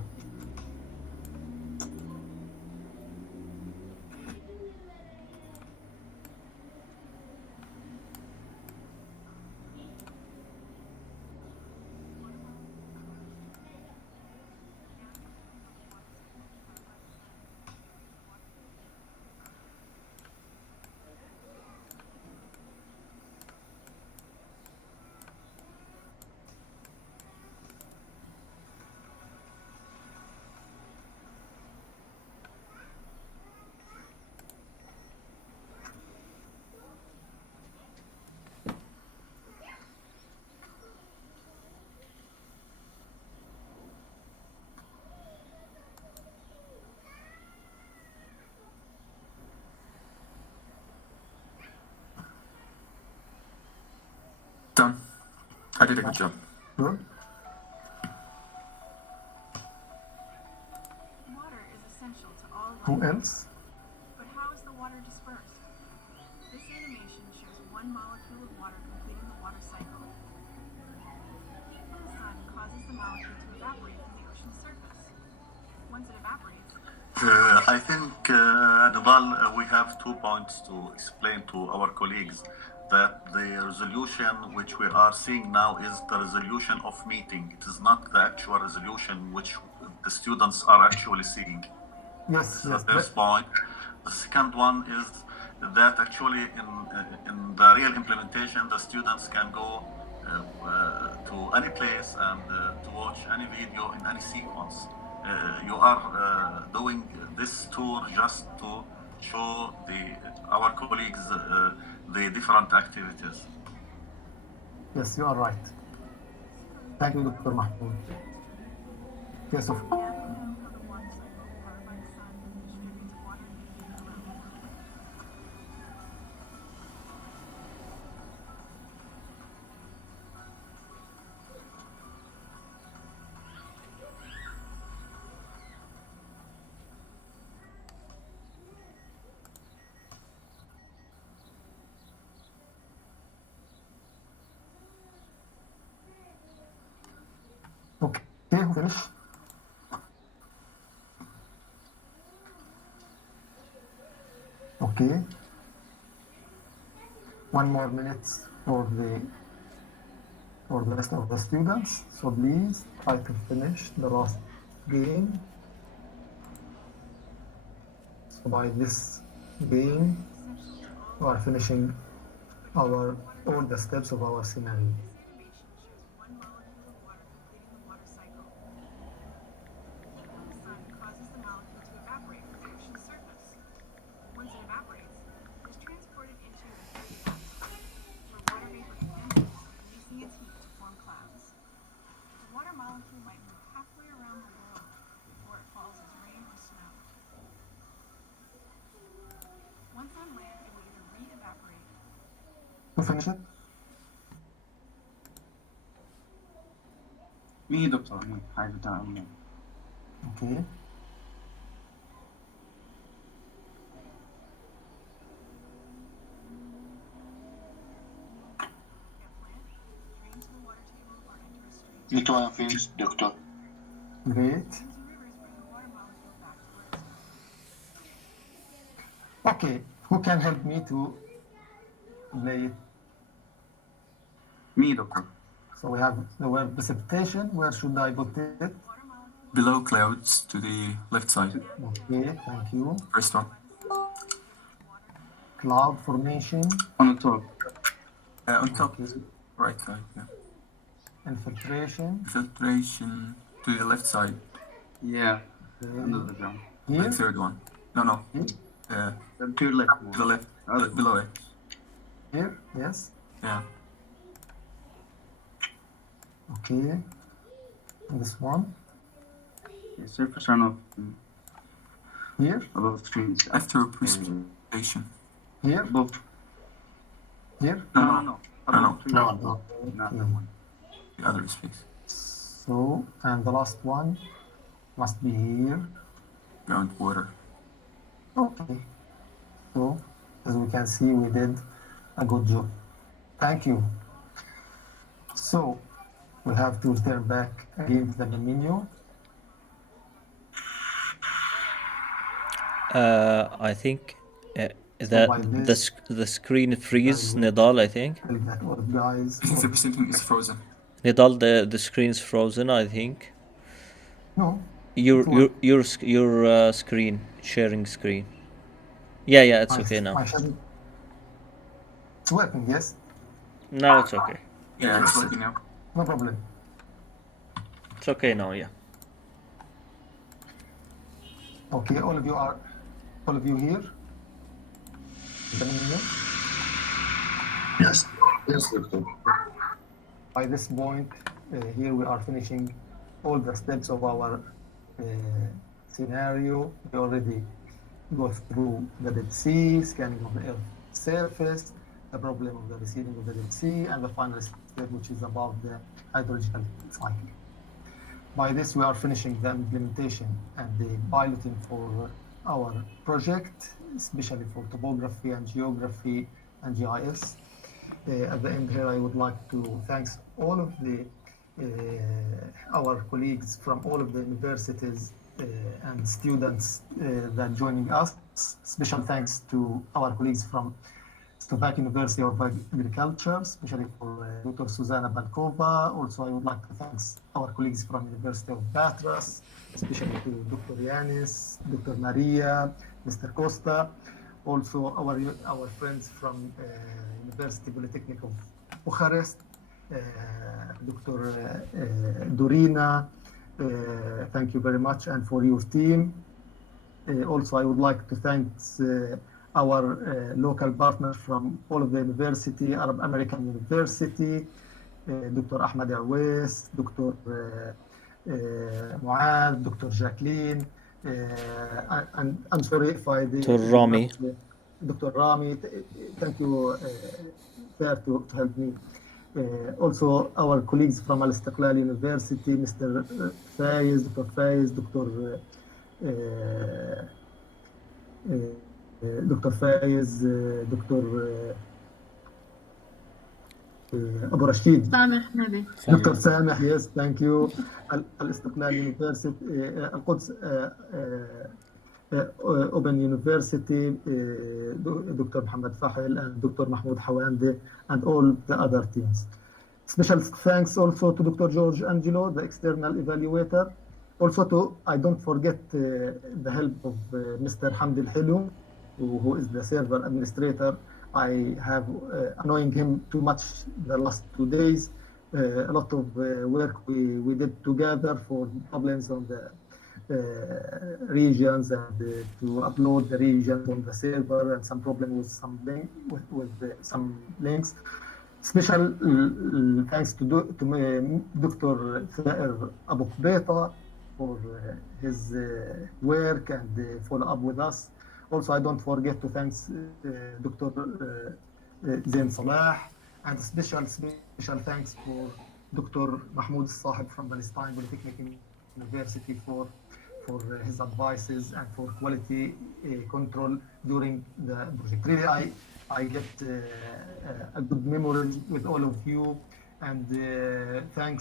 Done. I did a good job. Good. Water is essential to all life. Who else? But how is the water dispersed? This animation shows one molecule of water completing the water cycle. Heat from the sun causes the molecule to evaporate from the ocean's surface. Once it evaporates, I think, Nidal, we have 2 points to explain to our colleagues. That the resolution which we are seeing now is the resolution of meeting. It is not the actual resolution which the students are actually seeing. Yes. The first point. The second one is that actually in the real implementation, the students can go to any place and to watch any video in any sequence. You are doing this tour just to show our colleagues the different activities. Yes, you are right. Thank you, Dr. Mahmoud. Yes, of course. Okay, who finished? Okay. 1 more minute for the rest of the students. So please try to finish the last game. So by this game, we are finishing all the steps of our scenario. To finish it? Me, Doctor. Me. Hi, Doctor. Okay. Me too, I'm finished, Doctor. Great. Okay, who can help me to lay it? Me, Doctor. So we have the word precipitation. Where should I put it? Below clouds to the left side. Okay, thank you. First one. Cloud formation. On the top. On top, Okay. right side. Yeah. Infiltration. Filtration to the left side. Yeah. Okay. Under the ground. The Here. third one. No. Here. To your left. To the left. Below it. Here. Yes. Yeah. Okay. And this one. Yeah, surface runoff Here. above streams. After precipitation. Here. Above. Here. No. No. Trees. No. Not Okay. that one. The other space. So, and the last one must be here. Groundwater. Okay. So, as we can see, we did a good job. Thank you. So, we have to return back again to the main menu. I think So that by this, the screen freeze, I will Nidal, I think. tell that all guys. The presenting is frozen. Nidal, the screen's frozen, I think. No. Your screen, sharing screen. Yeah, it's okay now. It's working, yes? Now it's okay. Yeah, it's working now. No problem. It's okay now, yeah. Okay, all of you here? The menu? Yes. Yes, Doctor. By this point, here we are finishing all the steps of our scenario. We already go through the Dead Sea, scanning of the Earth surface, the problem of the receding of the Dead Sea, and the final step, which is about the hydrological cycle. By this, we are finishing the implementation and the piloting for our project, especially for topography and geography and GIS. At the end here, I would like to thank all of our colleagues from all of the universities and students that joining us. Special thanks to our colleagues from Slovak University of Agriculture, especially for Dr. Susanna Bankova. Also, I would like to thank our colleagues from University of Patras, especially to Dr. Yanis, Dr. Maria, Mr. Costa. Also, our friends from University Polytechnic of Bucharest, Dr. Dorina. Thank you very much, and for your team. Also, I would like to thank our local partners from all of the university, Arab American University, Dr. Ahmed Awais, Dr. Muad, Dr. Jacqueline, and I'm sorry if I did. Dr. Rami. Dr. Rami, thank you there to help me. Also, our colleagues from Al Istiqlal University, Mr. Faiz, Dr. Faiz, Dr. Faiz, Dr. Abu Rashid. سامح maybe. Dr. Sameh, yes, thank you. Al Istiqlal University, Al Quds Open University, Dr. Muhammad Fahel and Dr. Mahmoud Hawande, and all the other teams. Special thanks also to Dr. George Angelo, the external evaluator. Also I don't forget the help of Mr. Hamd Al-Hilu, who is the server administrator. I have annoying him too much the last 2 days. A lot of work we did together for problems on the regions and to upload the regions on the server, and some problem with some some links. Special thanks to Dr. Thaer Abu Qbaita for his work and follow up with us. Also, I don't forget to thank Dr. Zain Salah, and special thanks for Dr. Mahmoud Sahib from Palestine Polytechnic University for his advices and for quality control during the project. Really, I get a good memory with all of you, and thank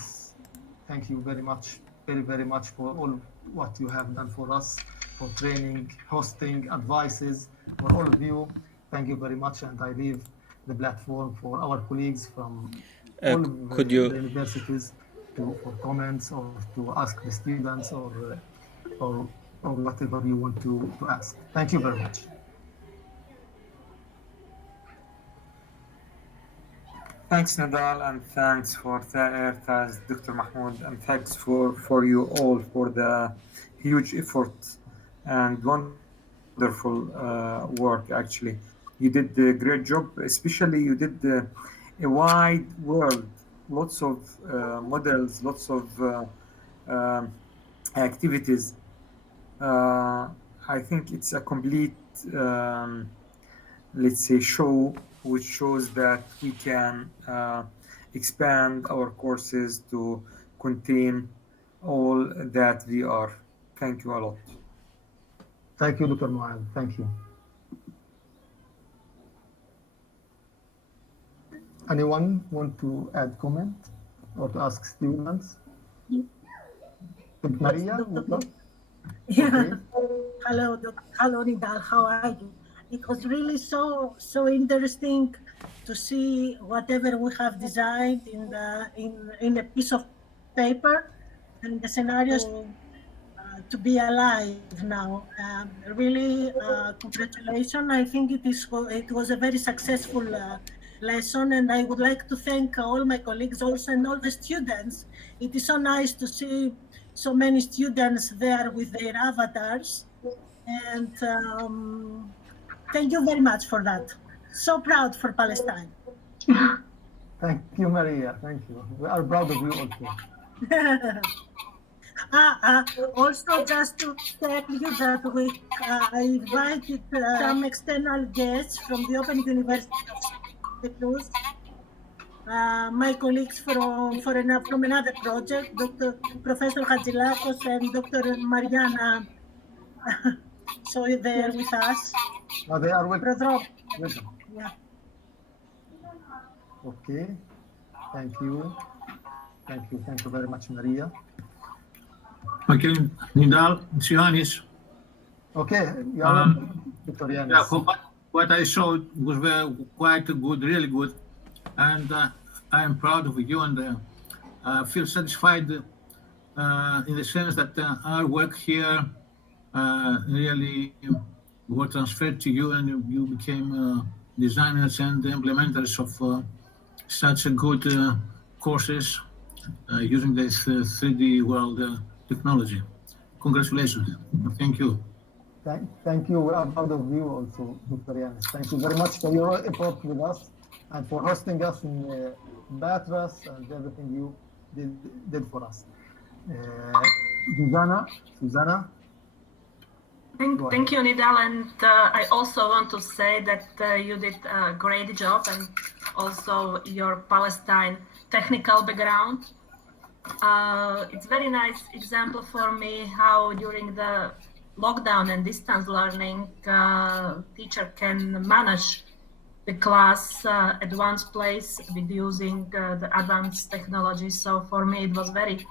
you very much, very much for all what you have done for us, for training, hosting, advices, for all of you. Thank you very much, and I leave the platform for our colleagues from all of the universities for comments or to ask the students or whatever you want to ask. Thank you very much. Thanks, Nadal, and thanks for Taz, Dr. Mahmoud, and thanks for you all for the huge effort and wonderful work. Actually, you did a great job. Especially, you did a wide world, lots of models, lots of activities. I think it's a complete, let's say, show which shows that we can expand our courses to contain all that we are. Thank you a lot. Thank you, Dr. Muad. Thank you. Anyone want to add comment or to ask students? Maria? Yeah. Hello, Nidal. How are you? It was really so interesting to see whatever we have designed in a piece of paper and the scenarios to be alive now. Really, congratulations. I think it was a very successful lesson, and I would like to thank all my colleagues also and all the students. It is so nice to see so many students there with their avatars, and thank you very much for that. So proud for Palestine. Thank you, Maria. Thank you. We are proud of you also. Also, just to tell you that I invited some external guests from the Open University of Santa Cruz, my colleagues from another project, Professor Hadjilakos and Dr. Mariana. So they're with us. They are welcome. Yeah. Okay. Thank you. Thank you very much, Maria. Okay, Nidal, it's Ioannis. Okay, Dr. Ioannis. Yeah, what I saw was quite good, really good, and I am proud of you, and feel satisfied in the sense that our work here really were transferred to you, and you became designers and implementers of such a good courses using this 3D world technology. Congratulations. Thank you. Thank you. We are proud of you also, Dr. Ioannis. Thank you very much for your effort with us and for hosting us in Batras and everything you did for us. Susanna? Thank you, Nidal, and I also want to say that you did a great job, and also your Palestine technical background. It's very nice example for me how during the lockdown and distance learning, teacher can manage the class at one place with using the advanced technology. So for me, it was very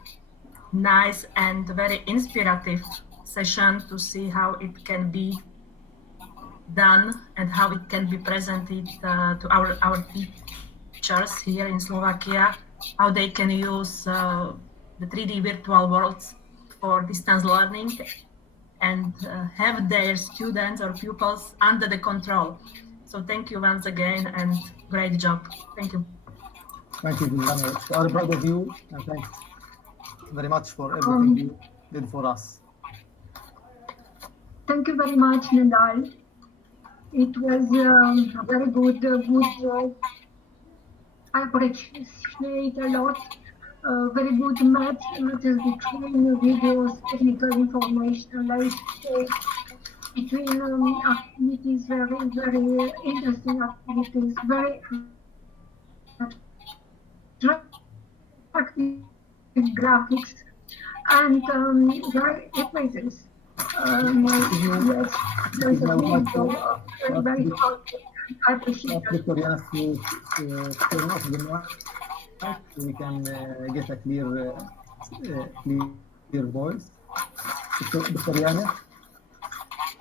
nice and very inspirative session to see how it can be done and how it can be presented to our teachers here in Slovakia, how they can use the 3D virtual worlds for distance learning and have their students or pupils under the control. So thank you once again and great job. Thank you. Thank you, Susanna. We are proud of you and thanks very much for everything you did for us. Thank you very much, Nidal. It was a very good job. I appreciate a lot. Very good matches between videos, technical information, like between activities, very interesting activities, very attractive graphics and very images. Yes, there's a really very hard. I appreciate that. Victoria, to turn off the mic so we can get a clear voice. Victoria,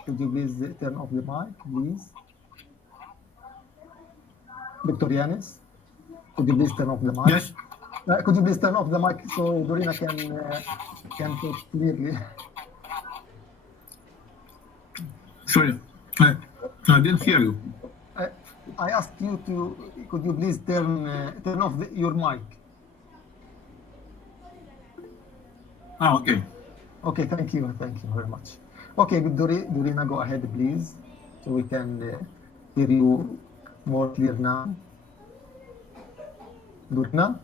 could you please turn off the mic, please? Victorianis, could you please turn off the mic? Yes. Could you please turn off the mic so Dorina can talk clearly? Sorry, I didn't hear you. I asked you to, could you please turn off your mic? Okay. Okay, thank you very much. Okay, Dorina, go ahead, please, so we can hear you more clear now. Dorina?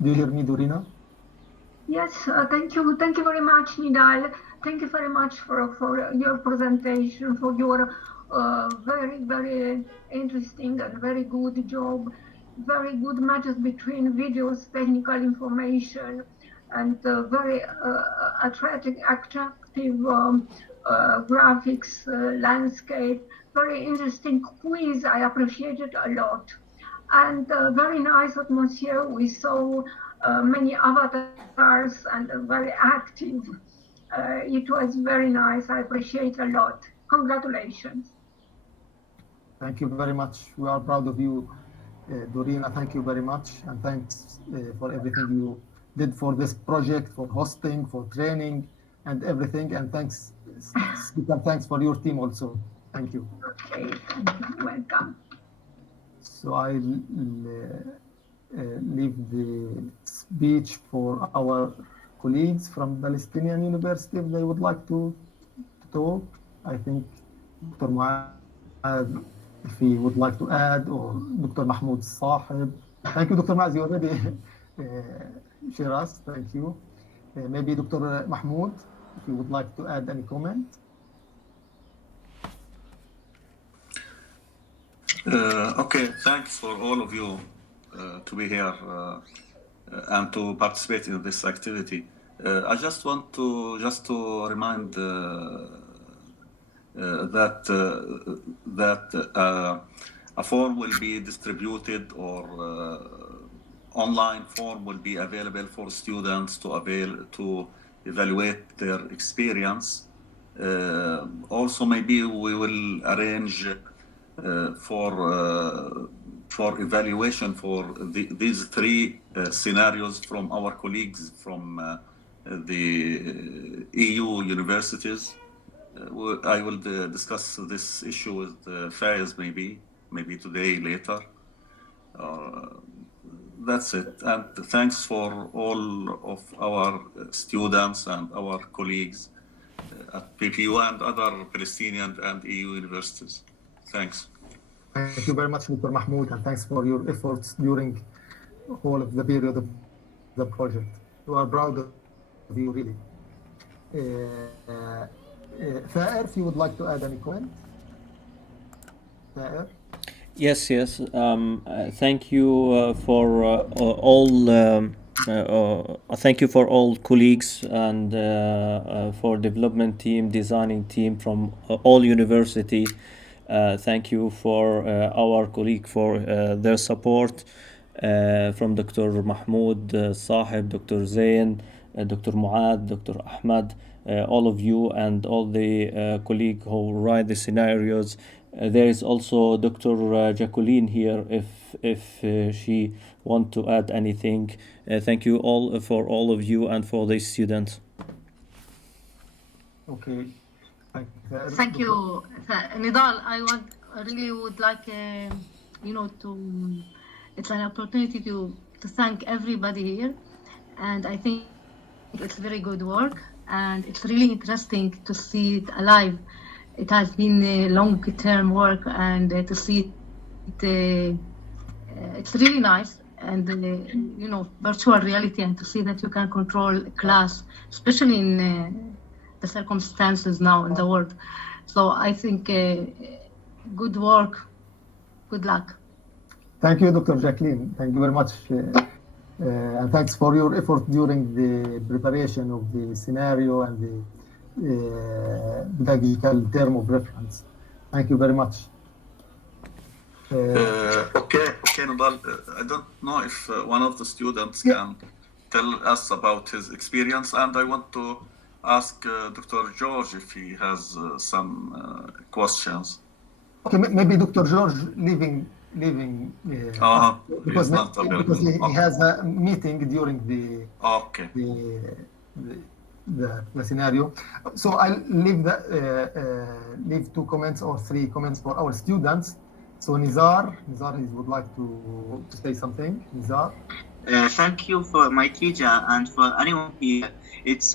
Do you hear me, Dorina? Yes, thank you very much, Nidal. Thank you very much for your presentation, for your very interesting and very good job, very good matches between videos, technical information, and very attractive graphics, landscape, very interesting quiz. I appreciate it a lot. And very nice atmosphere. We saw many avatars and very active. It was very nice. I appreciate a lot. Congratulations. Thank you very much. We are proud of you, Dorina. Thank you very much. And thanks for everything you did for this project, for hosting, for training, and everything. And thanks for your team also. Thank you. Okay, thank you. Welcome. So I'll leave the speech for our colleagues from Palestinian University if they would like to talk. I think Dr. Muad, if he would like to add, or Dr. Mahmoud Sahib. Thank you, Dr. Muad, you already share us. Thank you. Maybe Dr. Mahmoud, if you would like to add any comment. Okay, thanks for all of you to be here and to participate in this activity. I just want to remind that a form will be distributed, or online form will be available for students to evaluate their experience. Also, maybe we will arrange for evaluation for these three scenarios from our colleagues from the EU universities. I will discuss this issue with Faiz maybe today, later. That's it. And thanks for all of our students and our colleagues at PPU and other Palestinian and EU universities. Thanks. Thank you very much, Dr. Mahmoud, and thanks for your efforts during all of the period of the project. We are proud of you, really. Thaer, if you would like to add any comment? Thaer? Yes. Thank you for all. Thank you for all colleagues and for development team, designing team from all university. Thank you for our colleague for their support, from Dr. Mahmoud Sahib, Dr. Zain, Dr. Muad, Dr. Ahmad, all of you and all the colleague who write the scenarios. There is also Dr. Jacqueline here if she want to add anything. Thank you all for all of you and for the students. Okay. Thank you, Nidal. I really would like, it's an opportunity to thank everybody here, and I think it's very good work, and it's really interesting to see it alive. It has been a long-term work, and to see it, it's really nice, and virtual reality, and to see that you can control a class, especially in the circumstances now in the world. So I think good work, good luck. Thank you, Dr. Jacqueline. Thank you very much. And thanks for your effort during the preparation of the scenario and the pedagogical term of reference. Thank you very much. Okay, Nidal. I don't know if one of the students can tell us about his experience, and I want to ask Dr. George if he has some questions. Okay, maybe Dr. George leaving because he has a meeting during the scenario. So I'll leave 2 comments or 3 comments for our students. So Nizar, he would like to say something. Nizar. Thank you for my teacher and for anyone here.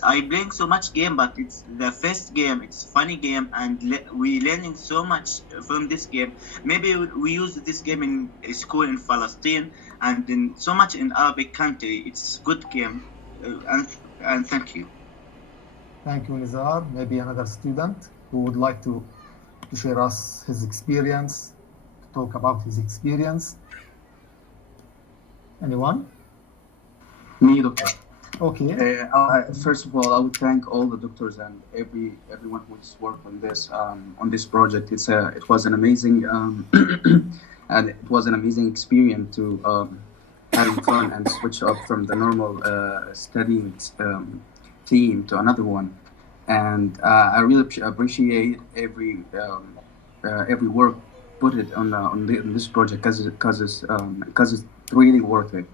I playing so much game, but it's the first game. It's funny game, and we learning so much from this game. Maybe we use this game in a school in Palestine and in so much in Arabic country. It's good game, and thank you. Thank you, Nizar. Maybe another student who would like to share us his experience, to talk about his experience. Anyone? Me, Doctor. Okay. First of all, I would thank all the doctors and everyone who's worked on this project. It was an amazing and it was an amazing experience to having fun and switch up from the normal studying theme to another one. And I really appreciate every work put it on this project because it's really worth it.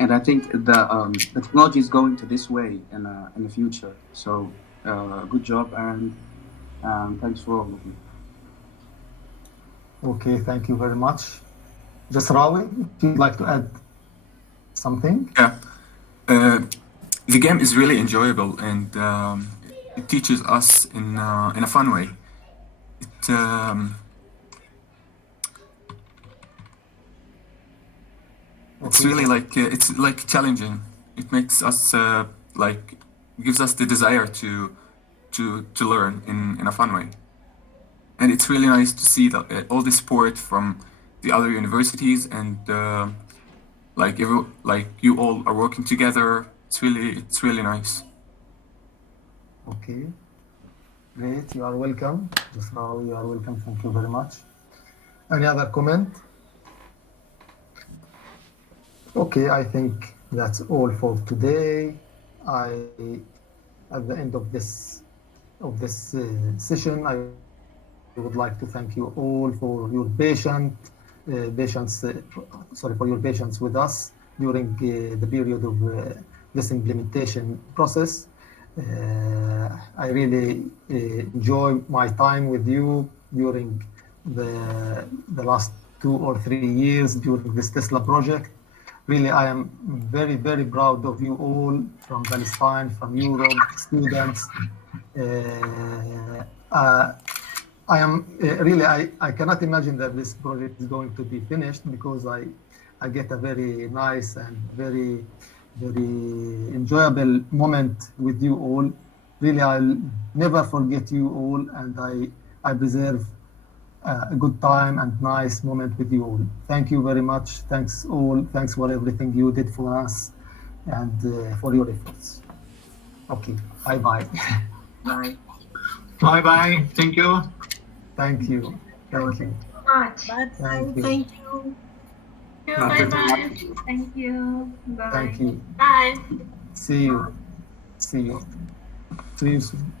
And I think the technology is going to this way in the future. So good job, and thanks for all of you. Okay, thank you very much. Jasrawi, if you'd like to add something? Yeah. The game is really enjoyable, and it teaches us in a fun way. It's really it's like challenging. It makes us gives us the desire to learn in a fun way. And it's really nice to see all the support from the other universities, and you all are working together. It's really nice. Okay, great. You are welcome. Jasrawi, you are welcome. Thank you very much. Any other comment? Okay, I think that's all for today. At the end of this session, I would like to thank you all for your patience with us during the period of this implementation process. I really enjoy my time with you during the last 2 or 3 years during this Tesla project. Really, I am very, very proud of you all from Palestine, from Europe, students. I am really, I cannot imagine that this project is going to be finished, because I get a very nice and very, very enjoyable moment with you all. Really, I'll never forget you all, and I preserve a good time and nice moment with you all. Thank you very much. Thanks all. Thanks for everything you did for us and for your efforts. Okay, bye-bye. Bye. Bye-bye. Thank you. Thank you. Thank you. Much. Thank you. Thank you. Bye-bye. Thank you. Bye. Thank you. Bye. See you. See you. See you soon.